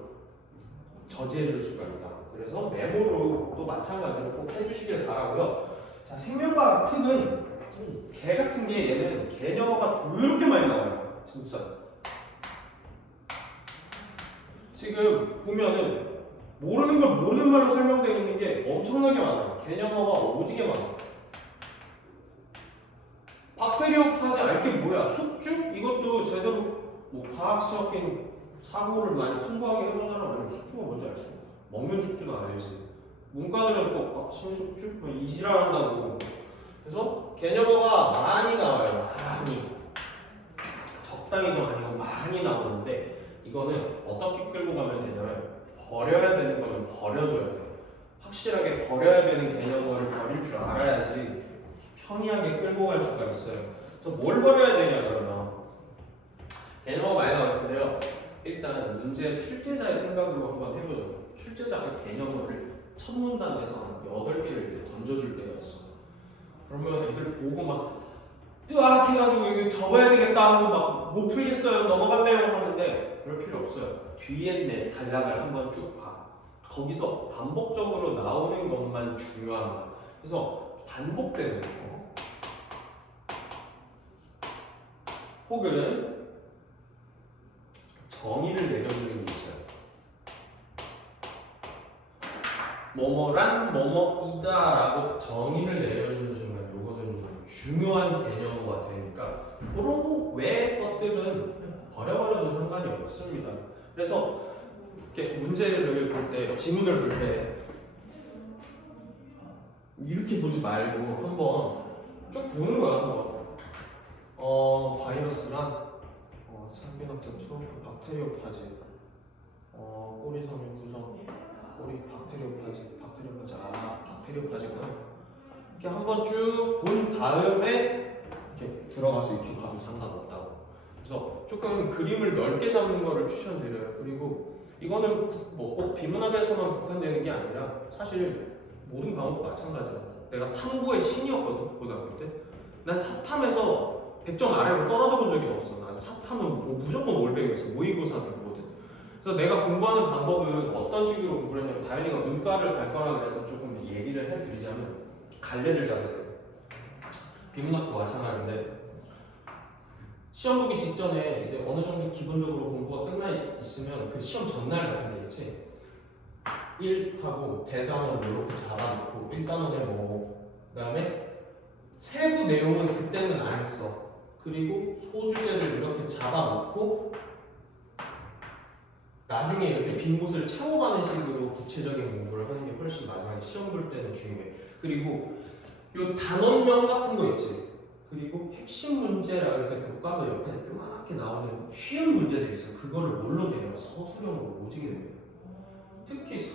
저지해줄 수가 있다. 그래서 메모로 또 마찬가지로 꼭 해주시길 바라고요. 자, 생명과학 특은 개 같은 게 얘는 개념어가 더럽게 많이 나와요. 진짜. 지금 보면은 모르는 걸 모르는 말로 설명되어 있는 게 엄청나게 많아요. 개념어가 오지게 많아요. 박테리오파지 알게 뭐야? 숙주? 이것도 제대로 뭐 과학시험인 사고를 많이 풍부하게 해본 사람 아니면 숙주가 뭔지 알 수 없어. 먹는 숙주는 알지. 문과들은 꼭 신숙주? 뭐 이지랄한다고. 그래서 개념어가 많이 나와요. 많이. 적당히도 아니고 많이 나오는데 이거는 어떻게 끌고 가면 되냐면 버려야 되는 거는 버려줘야 돼. 확실하게 버려야 되는 개념어를 버릴 줄 알아야지 평이하게 끌고 갈 수가 있어요. 그래서 뭘 버려야 되냐 그러면 개념어가 많이 나올 텐데요. 일단 문제 출제자의 생각으로 한번 해보죠. 출제자가 개념어를 첫 문단에서 한 8개를 이렇게 던져줄 때가 있어. 그러면 애들 보고 막 뜨악 해가지고 이거 접어야 되겠다 하고 막 못 풀겠어요 넘어갈래요 하는데 그럴 필요 없어요. 뒤에 내 단락을 한번 쭉 봐. 거기서 반복적으로 나오는 것만 중요한 거야. 그래서 반복되는 거 혹은 정의를 내려주는 게 있어요. 뭐뭐란 뭐뭐이다 라고 정의를 내려주는 순간 요거는 중요한 개념어가 되니까 그런 거 외의 것들은 버려버려도 상관이 없습니다. 그래서 이렇게 문제를 볼 때, 지문을 볼 때 이렇게 보지 말고 한번 쭉 보는 거야. 한번 바이러스란 생균학적 초음파 박테리오파지 꼬리섬유 구성 꼬리 박테리오파지 박테리오파지구나. 이렇게 한번 쭉 본 다음에 이렇게 들어가서 이렇게 봐도 상관없다고. 그래서 조금 그림을 넓게 잡는 거를 추천드려요. 그리고 이거는 뭐 꼭 비문학에서만 국한되는 게 아니라 사실 모든 과목 마찬가지야. 내가 탐구의 신이었거든 고등학교 때. 난 사탐에서 100점 아래로 떨어져 본 적이 없어. 난 사탐은 뭐 무조건 올백이었어. 모의고사거든. 그래서 내가 공부하는 방법은 어떤 식으로 공부를 했냐면, 다현이가 문과를 갈 거라 그래서 조금 얘기를 해드리자면 갈래를 잡으세요. 비문학도 마찬가지인데 시험 보기 직전에 이제 어느 정도 기본적으로 공부가 끝나 있으면 그 시험 전날 같은 데 있지. 1하고 대단원 이렇게 잡아놓고 1단원에 뭐 그다음에 세부 내용은 그때는 안 써. 그리고 소주제를 이렇게 잡아놓고 나중에 이렇게 빈 곳을 채워가는 식으로 구체적인 공부를 하는 게 훨씬 마지막에 시험 볼 때는 중요해. 그리고 요 단원명 같은 거 있지. 그리고 핵심 문제라 그래서 교과서 옆에 요만하게 나오는 쉬운 문제들 있어요. 그거를 뭘로 내요? 서술형으로 오지게 됩니다. 특히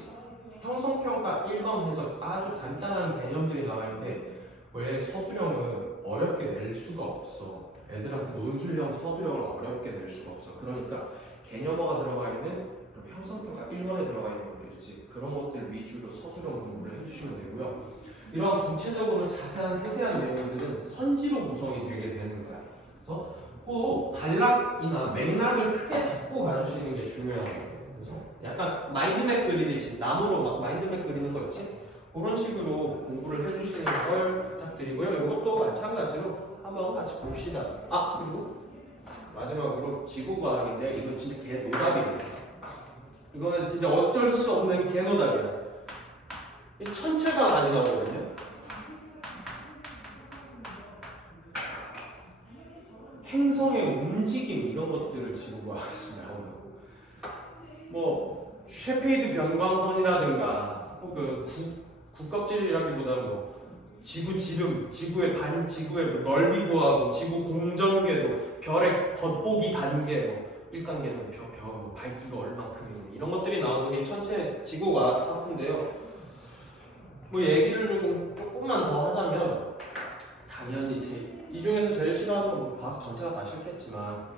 형성평가 1번 해석 아주 간단한 개념들이 나와 있는데 왜 서술형은 어렵게 낼 수가 없어. 애들한테 논술형, 서술형을 어렵게 낼 수가 없어. 그러니까 개념어가 들어가 있는 형성평가 1번에 들어가 있는 것들이지, 그런 것들 위주로 서술형을 공부를 해주시면 되고요. 이런 구체적으로 자세한 세세한 내용들은 선지로 구성이 되게 되는 거야. 그래서 꼭 단락이나 맥락을 크게 잡고 가주시는 게 중요해요. 그래서 약간 마인드맵 그리듯이 나무로 막 마인드맵 그리는 거 있지? 그런 식으로 공부를 해주시는 걸 부탁드리고요. 이것도 마찬가지로 한번 같이 봅시다. 그리고 마지막으로 지구과학인데 이거 진짜 개노답입니다. 이거는 진짜 어쩔 수 없는 개노답이야. 이 천체가 많이 나오거든요. 행성의 움직임 이런 것들을 지구과학에서 나온다고. 뭐 쉐페이드 변광선이라든가 혹은 국껍질이라기보다는 뭐 지구 지름, 지구의 지구의 넓이 구하고 지구 공전궤도, 별의 겉보기 단계, 뭐 1단계는 뭐 밝기가 얼마큼 이런 것들이 나오는 게 천체 지구과학 같은데요. 뭐 얘기를 조금만 더 하자면 당연히 이 중에서 제일 싫어하는 건 과학 전체가 다 싫겠지만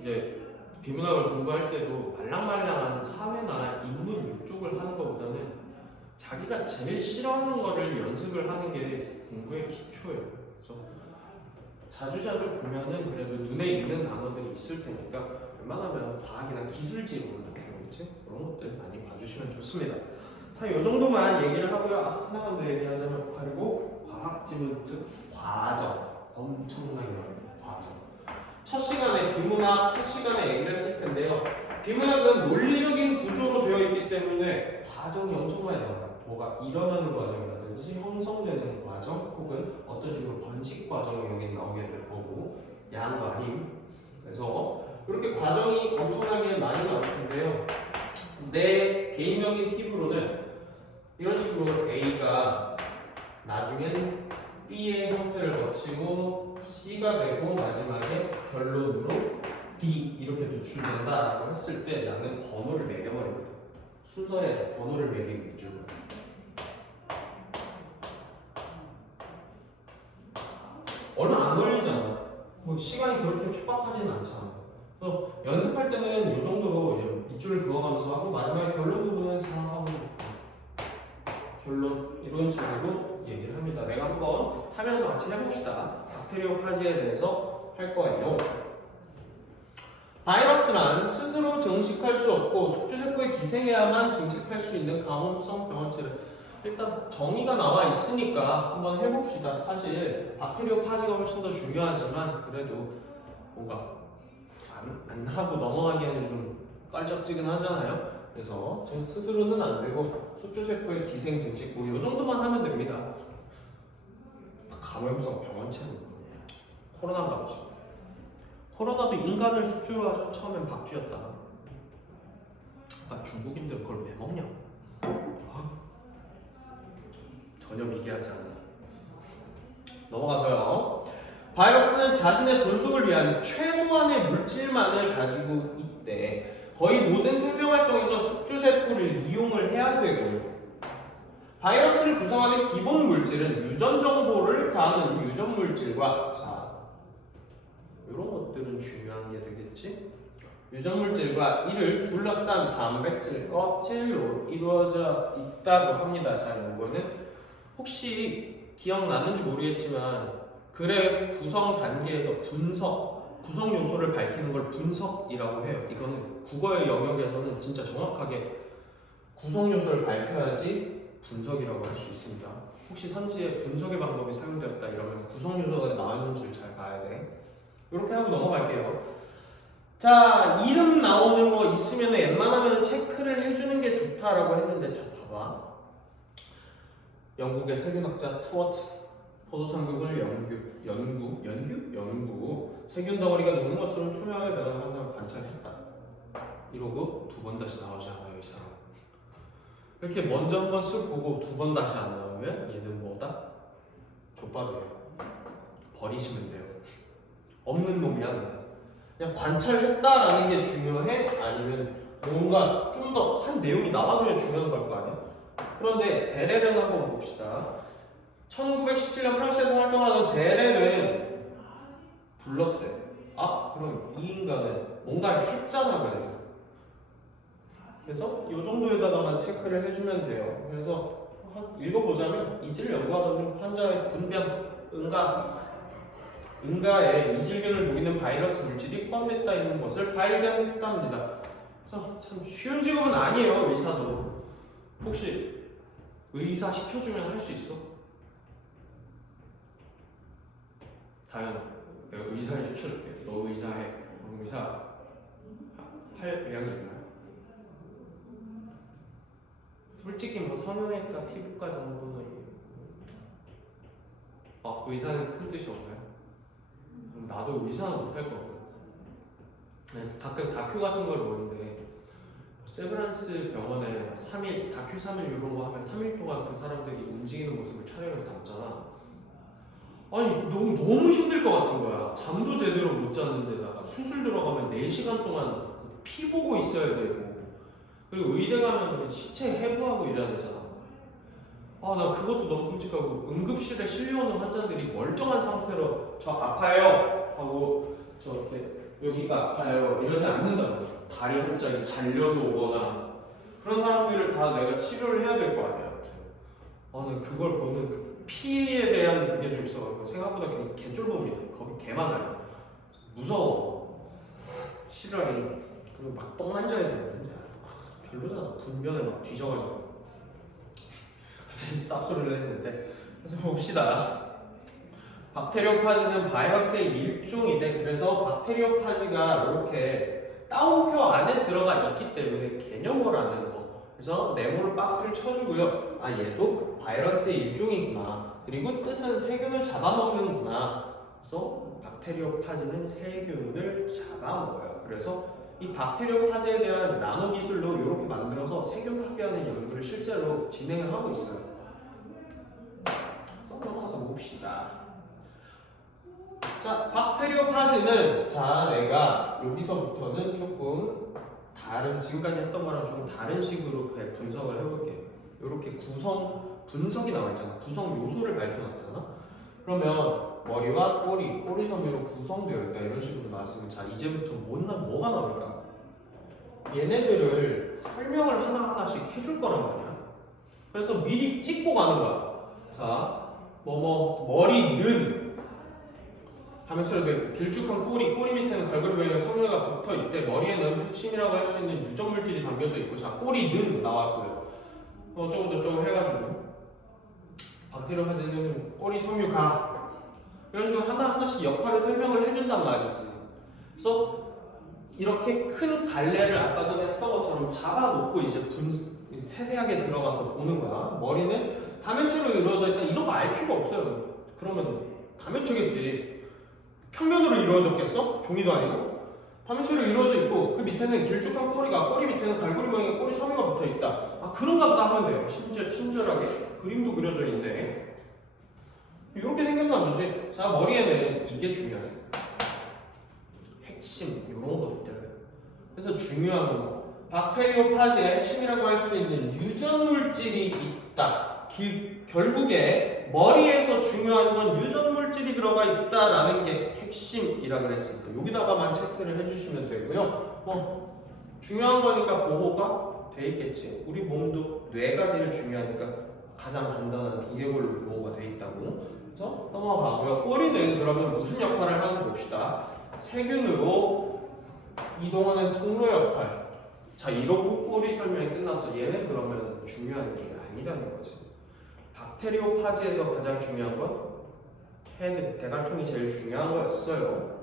이제 비문학을 공부할 때도 말랑말랑한 사회나 인문 이쪽을 하는 것보다는 자기가 제일 싫어하는 거를 연습을 하는 게 공부의 기초예요. 그래서 자주자주 보면은 그래도 눈에 익는 단어들이 있을 테니까 웬만하면 과학이나 기술 지문 같은 거 있지? 그런 것들 많이 봐주시면 좋습니다. 자, 이 정도만 얘기를 하고요. 하나만 더 얘기하자면, 그리고 과학 지문 특 과정 엄청나게 많아요. 과정. 첫 시간에 비문학 첫 시간에 얘기를 했을 텐데요. 비문학은 논리적인 구조로 되어 있기 때문에 과정이 엄청 많이 나와요. 뭐가 일어나는 과정이라든지 형성되는 과정, 혹은 어떤 식으로 번식 과정이 여기 나오게 될 거고, 양과 림. 그래서 이렇게 과정이 엄청나게 많이 나올 텐데요. 내 개인적인 팁으로는 이런 식으로 A가 나중엔 B의 형태를 거치고 C가 되고 마지막에 결론으로 D 이렇게 노출된다라고 했을 때 나는 번호를 매겨버립니다. 순서에 번호를 매기고 있죠. 얼마 안 걸리잖아. 뭐 시간이 그렇게 촉박하지는 않잖아. 그래서 연습할 때는 이 정도로 밑줄을 그어가면서 하고 마지막에 결론 부분은 생각하고 결론 이런 식으로 얘기를 합니다. 내가 한번 하면서 같이 해봅시다. 박테리오파지에 대해서 할 거예요. 바이러스란 스스로 증식할 수 없고 숙주세포에 기생해야만 증식할 수 있는 감염성 병원체를, 일단 정의가 나와 있으니까 한번 해봅시다. 사실 박테리오파지가 훨씬 더 중요하지만 그래도 뭔가 안 하고 넘어가기에는 좀 깔짝지근하잖아요. 그래서 저 스스로는 안 되고 숙주세포의 기생 증식 뭐 이 정도만 하면 됩니다. 감염성 병원체는 코로나인가 보지. 코로나도 인간을 숙주로 하죠. 처음엔 박쥐였다가. 중국인들 그걸 왜 먹냐? 전혀 미개하지 않아. 넘어가서요. 바이러스는 자신의 존속을 위한 최소한의 물질만을 가지고 있대. 거의 모든 생명활동에서 숙주세포를 이용을 해야 되고, 바이러스를 구성하는 기본 물질은 유전 정보를 다하는 유전 물질과, 자, 이런 것들은 중요한 게 되겠지. 유전 물질과 이를 둘러싼 단백질 껍질로 이루어져 있다고 합니다. 자, 이거는 혹시 기억나는지 모르겠지만 글의 구성 단계에서 구성 요소를 밝히는 걸 분석이라고 해요. 이거는 국어의 영역에서는 진짜 정확하게 구성 요소를 밝혀야지 분석이라고 할 수 있습니다. 혹시 선지에 분석의 방법이 사용되었다 이러면 구성 요소가 나왔는지를 잘 봐야 돼. 이렇게 하고 넘어갈게요. 자, 이름 나오는 거 있으면 웬만하면 체크를 해주는 게 좋다라고 했는데, 자, 봐봐. 영국의 세균학자 투워트, 포도당국을 연구, 세균 덩어리가 녹는 것처럼 투명하게 변하는 걸 관찰했다. 이러고 두 번 다시 나오지 않아요, 이 사람. 이렇게 먼저 한번 쓱 보고 두 번 다시 안 나오면 얘는 뭐다? 족밥이에요. 버리시면 돼요. 없는 놈이야, 그냥 관찰했다라는 게 중요해? 아니면 뭔가 좀 더 한 내용이 나와줘야 중요한 걸 거 아니야? 그런데 데렐은 한번 봅시다. 1917년 프랑스에서 활동하던 데렐은 불렀대. 아, 그럼 이 인간은 뭔가를 했잖아, 그래. 그래서 이 정도에다가만 체크를 해주면 돼요. 그래서 읽어보자면 이질 연구하던 중 환자의 분변, 응가에 이질균을 녹이는 바이러스 물질이 포함되어 있는 것을 발견했답니다. 그래서 참 쉬운 직업은 아니에요, 의사도. 혹시 의사 시켜주면 할 수 있어? 다현아, 내가 의사를 시켜줄게. 너 의사해. 너 의사 할 의향이 있나요? 솔직히 뭐 성형외과, 피부과 정도는 의사는 큰 뜻이 없나요? 나도 의사는 못할 거거든. 가끔 다큐 같은 걸 보는데 세브란스 병원에 3일, 다큐 3일 이런 거 하면 3일 동안 그 사람들이 움직이는 모습을 촬영을 담잖아. 아니 너무 힘들 것 같은 거야. 잠도 제대로 못 자는데다가 수술 들어가면 4시간 동안 그 피 보고 있어야 되고, 그리고 의대 가면 시체 해부하고 이래야 되잖아. 나 그것도 너무 끔찍하고, 응급실에 실려오는 환자들이 멀쩡한 상태로 저 아파요 하고 저렇게 여기가 아파요 이러지 않는다고. 다리 한짝이 잘려서 오거나 그런 사람들을 다 내가 치료를 해야 될 거 아니야. 나는 그걸 보는 그 피에 대한 그게 좀 있어가지고 생각보다 개쫄봅니다. 겁이 개 많아요. 무서워. 실화리. 그리고 막 똥 만져야 되는데 별로잖아. 분변을 막 뒤져가지고 갑자기 쌉소리를 했는데. 그래서 봅시다. 박테리오파즈는 바이러스의 일종인데, 그래서 박테리오파즈가 이렇게 따옴표 안에 들어가 있기 때문에 개념어라는 거. 그래서 네모를 박스를 쳐주고요. 얘도 바이러스의 일종이구나. 그리고 뜻은 세균을 잡아먹는구나. 그래서 박테리오파즈는 세균을 잡아먹어요. 그래서 이 박테리오파즈에 대한 나노 기술로 이렇게 만들어서 세균 파괴하는 연구를 실제로 진행을 하고 있어요. 그래서 넘어가서 봅시다. 자, 박테리오파즈는, 자, 내가 여기서부터는 조금 다른, 지금까지 했던 거랑 조금 다른 식으로 분석을 해볼게. 이렇게 분석이 나와 있잖아. 구성 요소를 밝혀놨잖아. 그러면 머리와 꼬리 섬유로 구성되어 있다 이런 식으로 나왔으면, 자, 이제부터 뭐가 나올까? 얘네들을 설명을 하나하나씩 해줄 거란 말이야. 그래서 미리 찍고 가는 거야. 자, 머리는 가면처럼 길쭉한 꼬리 밑에는 갈고리뼈의 섬유가 붙어 있대. 머리에는 핵심이라고 할 수 있는 유전 물질이 담겨져 있고, 자, 꼬리는 나왔고요. 어쩌고저쩌고 해가지고 박테리오파즈는 꼬리 섬유가 이런 식으로 하나하나씩 역할을 설명을 해준단 말이지. 그래서 이렇게 큰 갈래를 아까 전에 했던 것처럼 잡아놓고 이제 세세하게 들어가서 보는 거야. 머리는 다면체로 이루어져 있다. 이런 거 알 필요 없어요. 그러면 다면체겠지. 평면으로 이루어졌겠어? 종이도 아니고? 다면체로 이루어져 있고 그 밑에는 길쭉한 꼬리 밑에는 갈고리 모양의 꼬리 섬유가 붙어 있다. 아 그런가 보다 하면 돼요. 심지어 친절하게 그림도 그려져 있네. 이렇게 생겼나 보지. 자 머리에는 이게 중요하지. 핵심 이런 것들. 그래서 중요한 건 박테리오파지의 핵심이라고 할 수 있는 유전 물질이 있다. 결국에 머리에서 중요한 건 유전 물질이 들어가 있다라는 게 핵심이라고 그랬습니다. 여기다가만 체크를 해주시면 되고요. 중요한 거니까 보호가 돼 있겠지. 우리 몸도 뇌가 제일 중요하니까 가장 간단한 두개골로 보호가 돼 있다고. 그래서 넘어가고요. 꼬리는 그러면 무슨 역할을 하는지 봅시다. 세균으로 이동하는 통로 역할. 자 이러고 꼬리 설명이 끝났어. 얘는 그러면 중요한 게 아니라는 거지. 박테리오파지에서 가장 중요한 건 헤드, 대갈통이 제일 중요한 거였어요.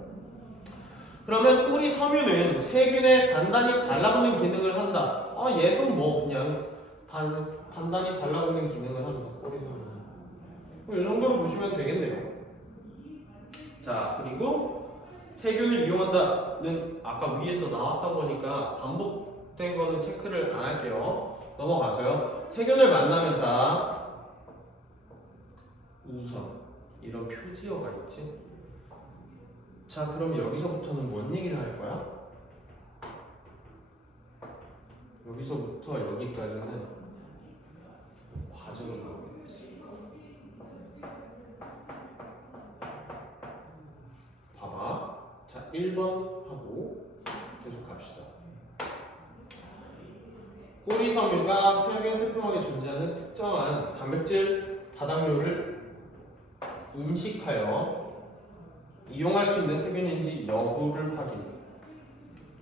그러면 꼬리 섬유는 세균에 단단히 달라붙는 기능을 한다. 아 얘도 뭐 그냥 단단히 달라붙는 기능을 한다. 꼬리 섬유. 이 정도로 보시면 되겠네요. 자 그리고 세균을 이용한다는 아까 위에서 나왔다 보니까 반복된 거는 체크를 안 할게요. 넘어가서요. 세균을 만나면 자 우선 이런 표지어가 있지. 자 그럼 여기서부터는 뭔 얘기를 할 거야? 여기서부터 여기까지는 과정을 가보겠지. 봐봐. 자 1번 하고 계속 갑시다. 꼬리 섬유가 세균 세포막에 존재하는 특정한 단백질 다당류를 인식하여 이용할 수 있는 세균인지 여부를 확인.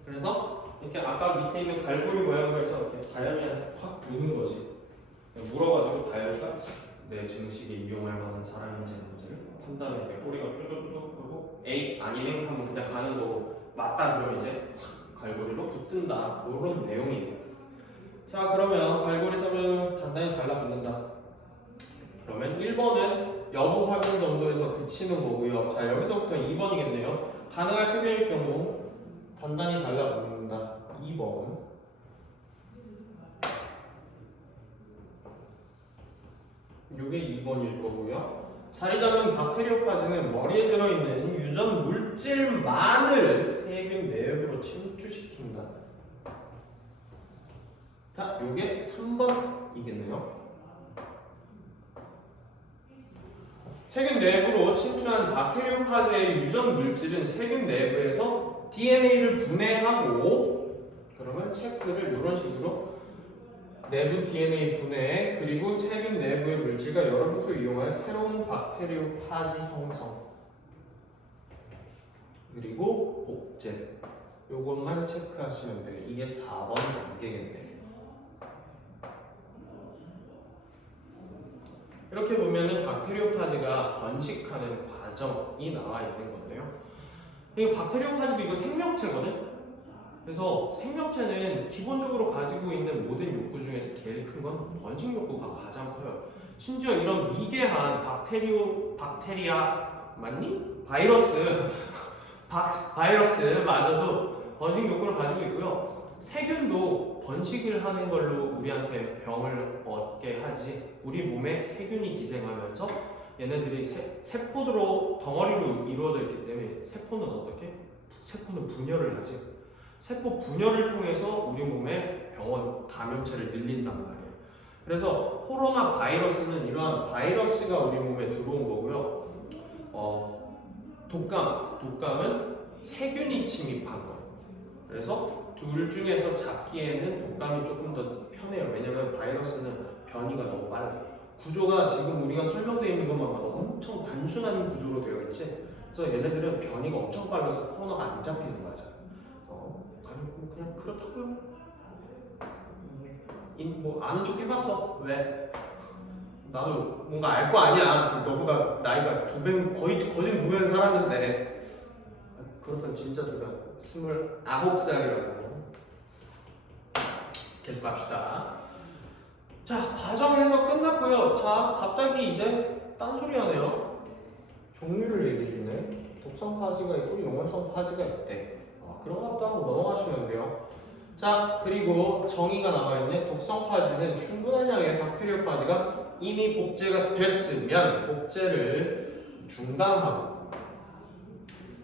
그래서 이렇게 아까 밑에 있는 갈고리 모양으로 해서 이렇게 다현이한테 확 무는 거지. 물어가지고 다현이가 내 증식에 이용할 만한 사람인지 아닌지를 판단해. 이렇게 꼬리가 쭈쭈쭈 그러고 에이 아니네 하면 그냥 가는 거고 맞다 그러면 이제 확 갈고리로 붙든다. 그런 내용이에요. 자 그러면 갈고리 섬유는 단단히 달라붙는다. 그러면 1번은 여부 확인 정도에서 그치는 거고요. 자 여기서부터 2번이겠네요. 가능할 세균일 경우 단단히 달라붙는다. 2번. 이게 2번일 거고요. 자리 잡은 박테리오파지는 머리에 들어있는 유전 물질만을 세균 내역으로 침투시킨다. 자, 요게 3번이겠네요. 세균 내부로 침투한 박테리오파지의 유전 물질은 세균 내부에서 DNA를 분해하고 그러면 체크를 이런 식으로 내부 DNA 분해 그리고 세균 내부의 물질과 여러 효소 이용하여 새로운 박테리오파지 형성 그리고 복제 요것만 체크하시면 돼요. 이게 4번 단계겠네. 이렇게 보면은 박테리오파지가 번식하는 과정이 나와 있는 건데요. 이거 박테리오파지도 이거 생명체거든. 그래서 생명체는 기본적으로 가지고 있는 모든 욕구 중에서 제일 큰 건 번식 욕구가 가장 커요. 심지어 이런 미개한 박테리아 맞니? 바이러스마저도 번식 욕구를 가지고 있고요. 세균도 번식을 하는 걸로 우리한테 병을 얻게 하지. 우리 몸에 세균이 기생하면서 얘네들이 세포로 덩어리로 이루어져 있기 때문에 세포는 어떻게? 세포는 분열을 하지. 세포 분열을 통해서 우리 몸에 병원 감염체를 늘린단 말이에요. 그래서 코로나 바이러스는 이러한 바이러스가 우리 몸에 들어온 거고요. 독감은 세균이 침입한 거예요. 그래서 둘 중에서 잡기에는 독감이 조금 더 편해요. 왜냐면 바이러스는 변이가 너무 빨라요. 구조가 지금 우리가 설명되어 있는 것만 봐도 엄청 단순한 구조로 되어 있지. 그래서 얘네들은 변이가 엄청 빨라서 코로나가 안 잡히는 거죠. 그냥 그렇다고요. 뭐 아는 척 해봤어. 왜? 나도 뭔가 알 거 아니야. 너보다 나이가 거의 거진 2배는 살았는데. 그렇다면 진짜 누가 29살이라고. 계속 갑시다. 자, 과정에서 끝났고요. 자, 갑자기 이제 딴소리 하네요. 종류를 얘기해주네. 독성 파지가 있고 용원성 파지가 있대. 그런 것도 하고 넘어가시면 돼요. 자, 그리고 정의가 나와있네. 독성 파지는 충분한 양의 박테리오 파지가 이미 복제가 됐으면 복제를 중단하고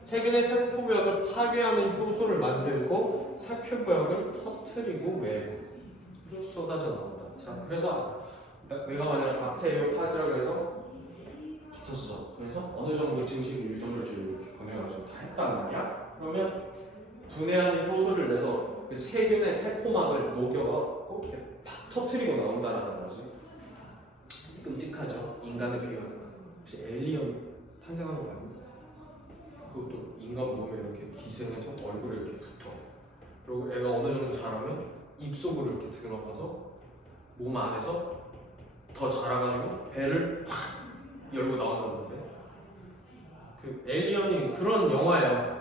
세균의 세포벽을 파괴하는 효소를 만들고 세포벽을 터트리고 외부로 쏟아져 나온다. 자, 그래서 내가 만약 박테리오 파지라고 해서 붙었어. 그래서 어느 정도 증식 유전물질을 이렇게 보내가지고 다 했단 말이야. 그러면 분해하는 효소를 내서 그 세균의 세포막을 녹여갖고 이렇게 탁 터트리고 나온다라는 거지. 끔찍하죠. 인간에 비유하는 거. 혹시 에일리언 탄생한 거 봤니? 그것도 인간 몸에 이렇게 기생해서 얼굴에 이렇게 붙어. 그리고 애가 어느 정도 자라면 입속으로 이렇게 들어가서 몸 안에서 더 자라가지고 배를 확 열고 나온다는데 그 에일리언이 그런 영화예요.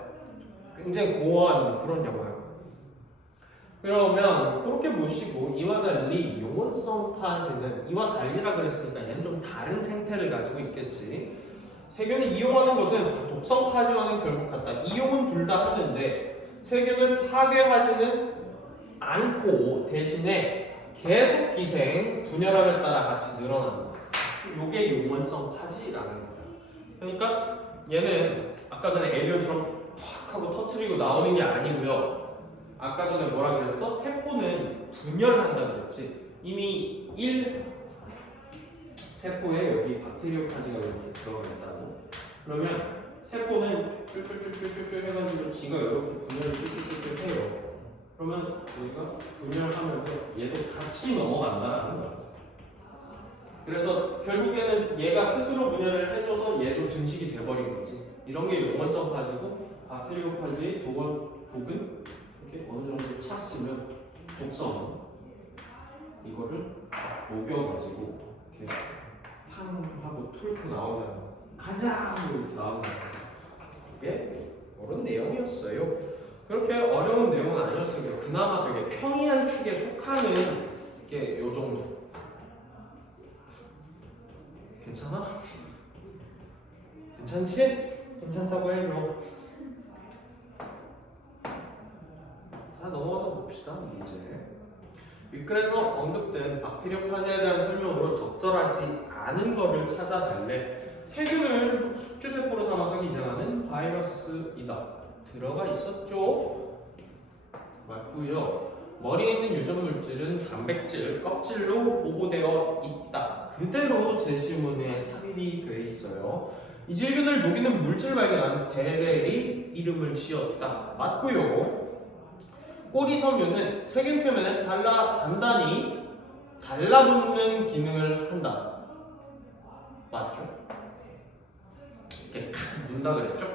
굉장히 고어한 그런 영화예요. 그러면 그렇게 보시고 이와 달리 용원성 파지는 이와 달리라 그랬으니까 얘는 좀 다른 생태를 가지고 있겠지. 세균을 이용하는 것은 독성 파지와는 결국 같다. 이용은 둘 다 하는데 세균을 파괴하지는 않고 대신에 계속 기생, 분열함에 따라 같이 늘어난다. 요게 용원성 파지라는 거야. 그러니까 얘는 아까 전에 에일리언처럼 팍 하고 터트리고 나오는 게 아니고요. 아까 전에 뭐라 그랬어? 세포는 분열한다 그랬지. 이미 1 세포에 여기 박테리오 파지가 이렇게 들어가 있다고. 그러면 세포는 쭈쭈쭈쭈쭈 해가지고 지가 이렇게 분열을 쭈쭈쭈쭈 해요. 그러면 우리가 분열하면서 얘도 같이 넘어간다라는 거야. 그래서 결국에는 얘가 스스로 분열을 해줘서 얘도 증식이 돼버린 거지. 이런 게 용원성 파지고 박테리오 파지의 독은 이렇게 어느 정도 찼으면 독성 이거를 녹여가지고 이렇게 팡 하고 툴고 나오는 가자! 이렇게 나오는 게 그런 내용이었어요. 그렇게 어려운 내용은 아니었어요. 그나마 되게 평이한 축에 속하는 게 요 정도. 괜찮아? 괜찮지? 괜찮다고 해줘. 자, 넘어가서 봅시다. 문제. 윗글에서 언급된 박테리오 파지에 대한 설명으로 적절하지 않은 것을 찾아달래. 세균을 숙주세포로 삼아서 기생하는 바이러스이다. 들어가 있었죠? 맞고요. 머리에 있는 유전물질은 단백질, 껍질로 보호되어 있다. 그대로 제시문에 삽입이 되어 있어요. 이 질균을 녹이는 물질을 발견한 데렐이 이름을 지었다. 맞고요. 꼬리섬유는 세균 표면에 단단히 달라붙는 기능을 한다. 맞죠? 이렇게 문다 그랬죠?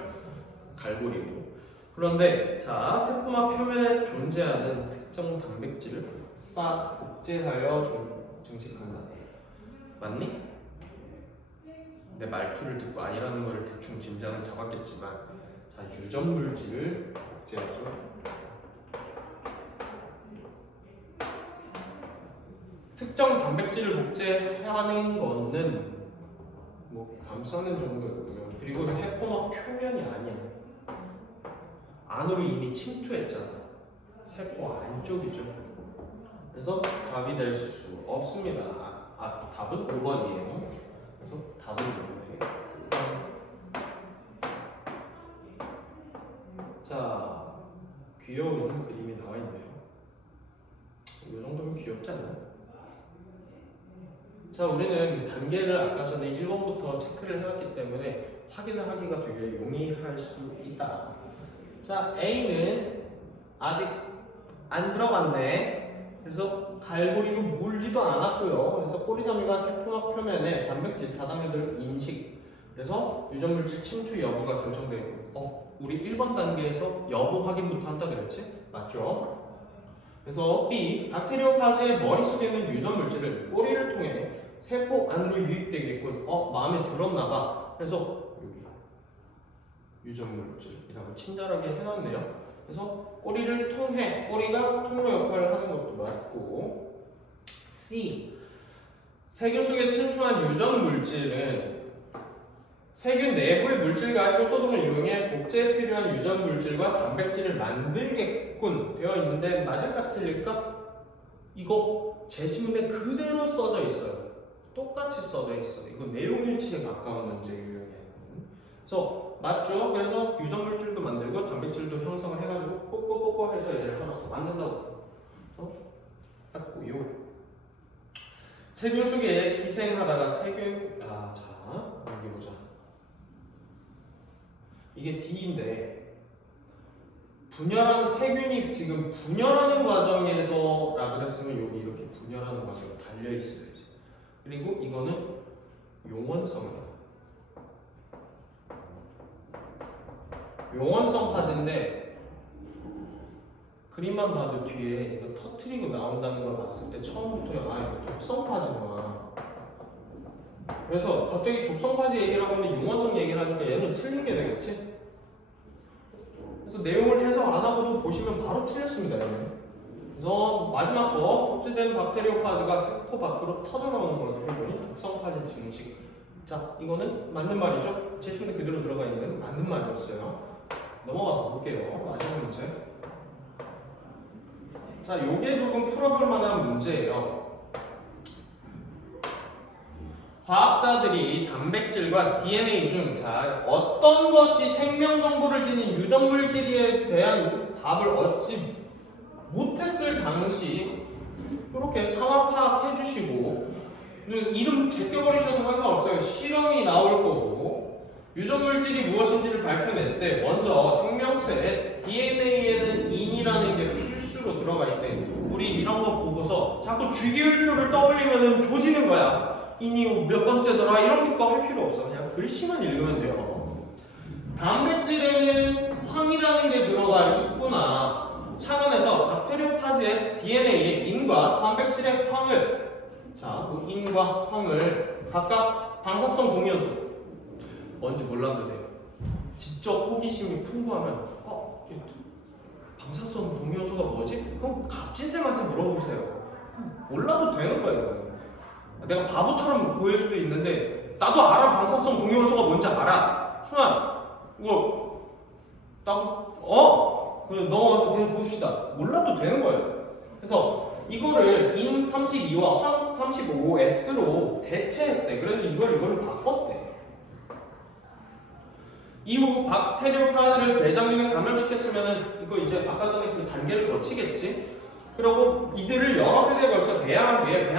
갈고리로. 그런데 자, 세포막 표면에 존재하는 특정 단백질을 싹 복제하여 증식한다. 맞니? 내 말투를 듣고 아니라는 걸 대충 짐작은 잡았겠지만, 자, 유전 물질을 복제하죠. 특정 단백질을 복제하는 거는 뭐 감싸는 정도였고요. 그리고 세포막 표면이 아니야. 안으로 이미 침투했잖아. 세포 안쪽이죠. 그래서 답이 될 수 없습니다. 답은 5번이에요. 그래서 답은 이렇게. 자, 귀여운 그림이 나와 있네요. 이 정도면 귀엽지 않나요? 자, 우리는 단계를 아까 전에 1번부터 체크를 해왔기 때문에 확인을 하기가 되게 용이할 수 있다. 자, A는 아직 안 들어갔네. 그래서 갈고리로 물지도 않았고요. 그래서 꼬리섬유가 세포막 표면에 단백질, 다당류들 인식. 그래서 유전물질 침투 여부가 결정되고, 우리 1번 단계에서 여부 확인부터 한다 그랬지? 맞죠? 그래서 B, 박테리오 파지의 머릿속에 있는 유전물질을 꼬리를 통해 세포 안으로 유입되겠군. 마음에 들었나봐. 그래서 여기 유전물질이라고 친절하게 해놨네요. 그래서 꼬리를 통해, 꼬리가 통로 역할을 하는 것도 맞고. C, 세균 속에 침투한 유전물질은 세균 내부의 물질과 효소 등을 이용해 복제에 필요한 유전 물질과 단백질을 만들겠군 되어 있는데 맞을까 틀릴까? 이거 제시문에 그대로 써져 있어요. 똑같이 써져 있어. 이거 내용 일치에 가까운 문제 유형이에요. 그래서 맞죠? 그래서 유전 물질도 만들고 단백질도 형성을 해가지고 뽀뽀뽀뽀 해서 얘를 하나 더 만든다고. 맞고요. 세균 속에 기생하다가 세균 자 여기 보자. 이게 D인데 분열하는 세균이 지금 분열하는 과정에서라 그랬으면 여기 이렇게 분열하는 과정이 달려 있어야지. 그리고 이거는 용원성이야. 용원성 파지인데 그림만 봐도 뒤에 이거 터트리고 나온다는 걸 봤을 때 처음부터 이거 독성 파지구나. 그래서 갑자기 독성 파지 얘기를 하는데 용원성 얘기를 하니까 얘는 틀린 게 되겠지? 그래서 내용을 해석 안 하고도 보시면 바로 틀렸습니다. 얘는. 그래서 마지막 거 복제된 박테리오파즈가 세포 밖으로 터져나오는 거거든요. 독성 파지 증식. 자, 이거는 맞는 말이죠? 제시문에 그대로 들어가 있는 맞는 말이었어요. 넘어가서 볼게요. 마지막 문제. 자, 요게 조금 풀어볼 만한 문제예요. 과학자들이 단백질과 DNA 중 어떤 것이 생명 정보를 지닌 유전 물질에 대한 답을 얻지 못했을 당시 이렇게 상황 파악해 주시고 이름 제껴버리셔도 상관없어요. 실험이 나올 거고 유전 물질이 무엇인지를 발표낼 때 먼저 생명체의 DNA에는 인이라는 게 필수로 들어가 있대. 우리 이런 거 보고서 자꾸 주기율표를 떠올리면 조지는 거야. 인이 몇 번째더라 이런 거 할 필요 없어. 그냥 글씨만 읽으면 돼요. 단백질에는 황이라는 게 들어가 있구나. 차관에서 박테리오파즈의 DNA의 인과 단백질의 황을 그 인과 황을 각각 방사성 동위원소 뭔지 몰라도 돼요. 지적 호기심이 풍부하면 방사성 동위원소가 뭐지? 그럼 갑진쌤한테 물어보세요. 몰라도 되는 거예요. 내가 바보처럼 보일 수도 있는데 나도 알아. 방사성 동위원소가 뭔지 알아. 순아 그럼 넘어가서 계속 봅시다. 몰라도 되는 거예요. 그래서 이거를 인 32와 황 35S로 대체했대. 그래서 이걸 바꿨대. 이후 박테리오파즈를 대장균에 감염시켰으면은 이거 이제 아까 전에 그 단계를 거치겠지. 그리고 이들을 여러 세대에 걸쳐 배양한 뒤에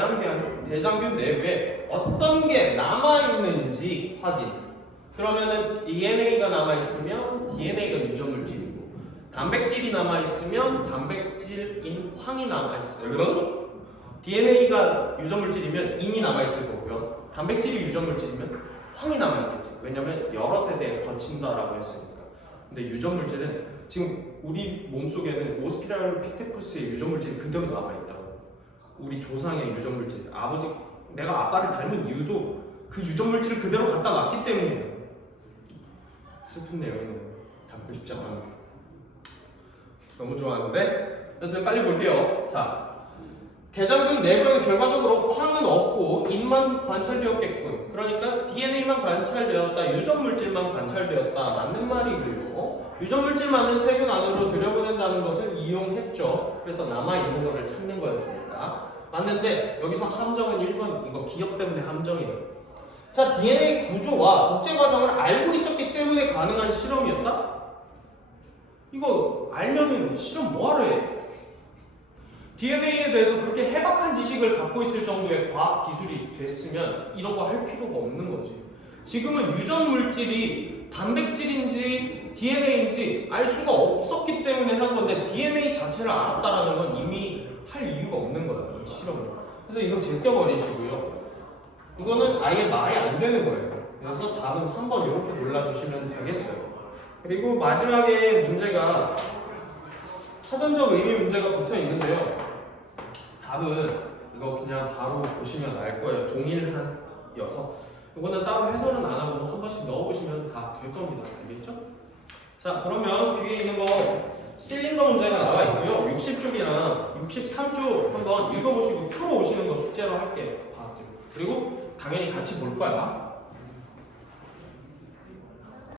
대장균 내부에 어떤 게 남아있는지 확인. 그러면은 DNA가 남아있으면 DNA가 유전물질이고 단백질이 남아있으면 단백질인 황이 남아있어요. DNA가 유전물질이면 인이 남아있을 거고요. 단백질이 유전물질이면 황이 남아있겠지. 왜냐면 여러 세대에 거친다라고 했으니까. 근데 유전물질은 지금 우리 몸속에는 오스트랄로피테쿠스의 유전물질이 그대로 남아있다고. 우리 조상의 유전물질. 내가 아빠를 닮은 이유도 그 유전물질을 그대로 갖다 놨기 때문이에요. 슬픈 내용은 담고 싶지 않았는데 너무 좋아하는데 여튼 빨리 볼게요. 자, 대장균 내부에는 결과적으로 황은 없고 인만 관찰되었겠군. 그러니까 DNA만 관찰되었다, 유전물질만 관찰되었다. 맞는 말이고요. 유전물질 많은 세균 안으로 들여보낸다는 것을 이용했죠. 그래서 남아있는 것을 찾는 거였으니까. 맞는데 여기서 함정은 1번, 이거 기억 때문에 함정이에요. 자, DNA 구조와 복제 과정을 알고 있었기 때문에 가능한 실험이었다? 이거 알면은 실험 뭐하러 해? DNA에 대해서 그렇게 해박한 지식을 갖고 있을 정도의 과학 기술이 됐으면 이런 거 할 필요가 없는 거지. 지금은 유전 물질이 단백질인지 DNA인지 알 수가 없었기 때문에 한 건데 DNA 자체를 알았다라는 건 이미 할 이유가 없는 거예요, 이 실험을. 그래서 이거 제껴버리시고요. 이거는 아예 말이 안 되는 거예요. 그래서 답은 3번 이렇게 골라주시면 되겠어요. 그리고 마지막에 문제가 사전적 의미 문제가 붙어 있는데요. 답은 이거 그냥 바로 보시면 알 거예요. 동일한이어서 이거는 따로 해설은 안 하고 한 번씩 넣어보시면 다 될 겁니다. 알겠죠? 자, 그러면 뒤에 있는 거 실린더 문제가 나와 있고요. 60쪽이랑 63쪽 한번 읽어보시고 풀어오시는 거 숙제로 할게요. 그리고 당연히 같이 볼 거야.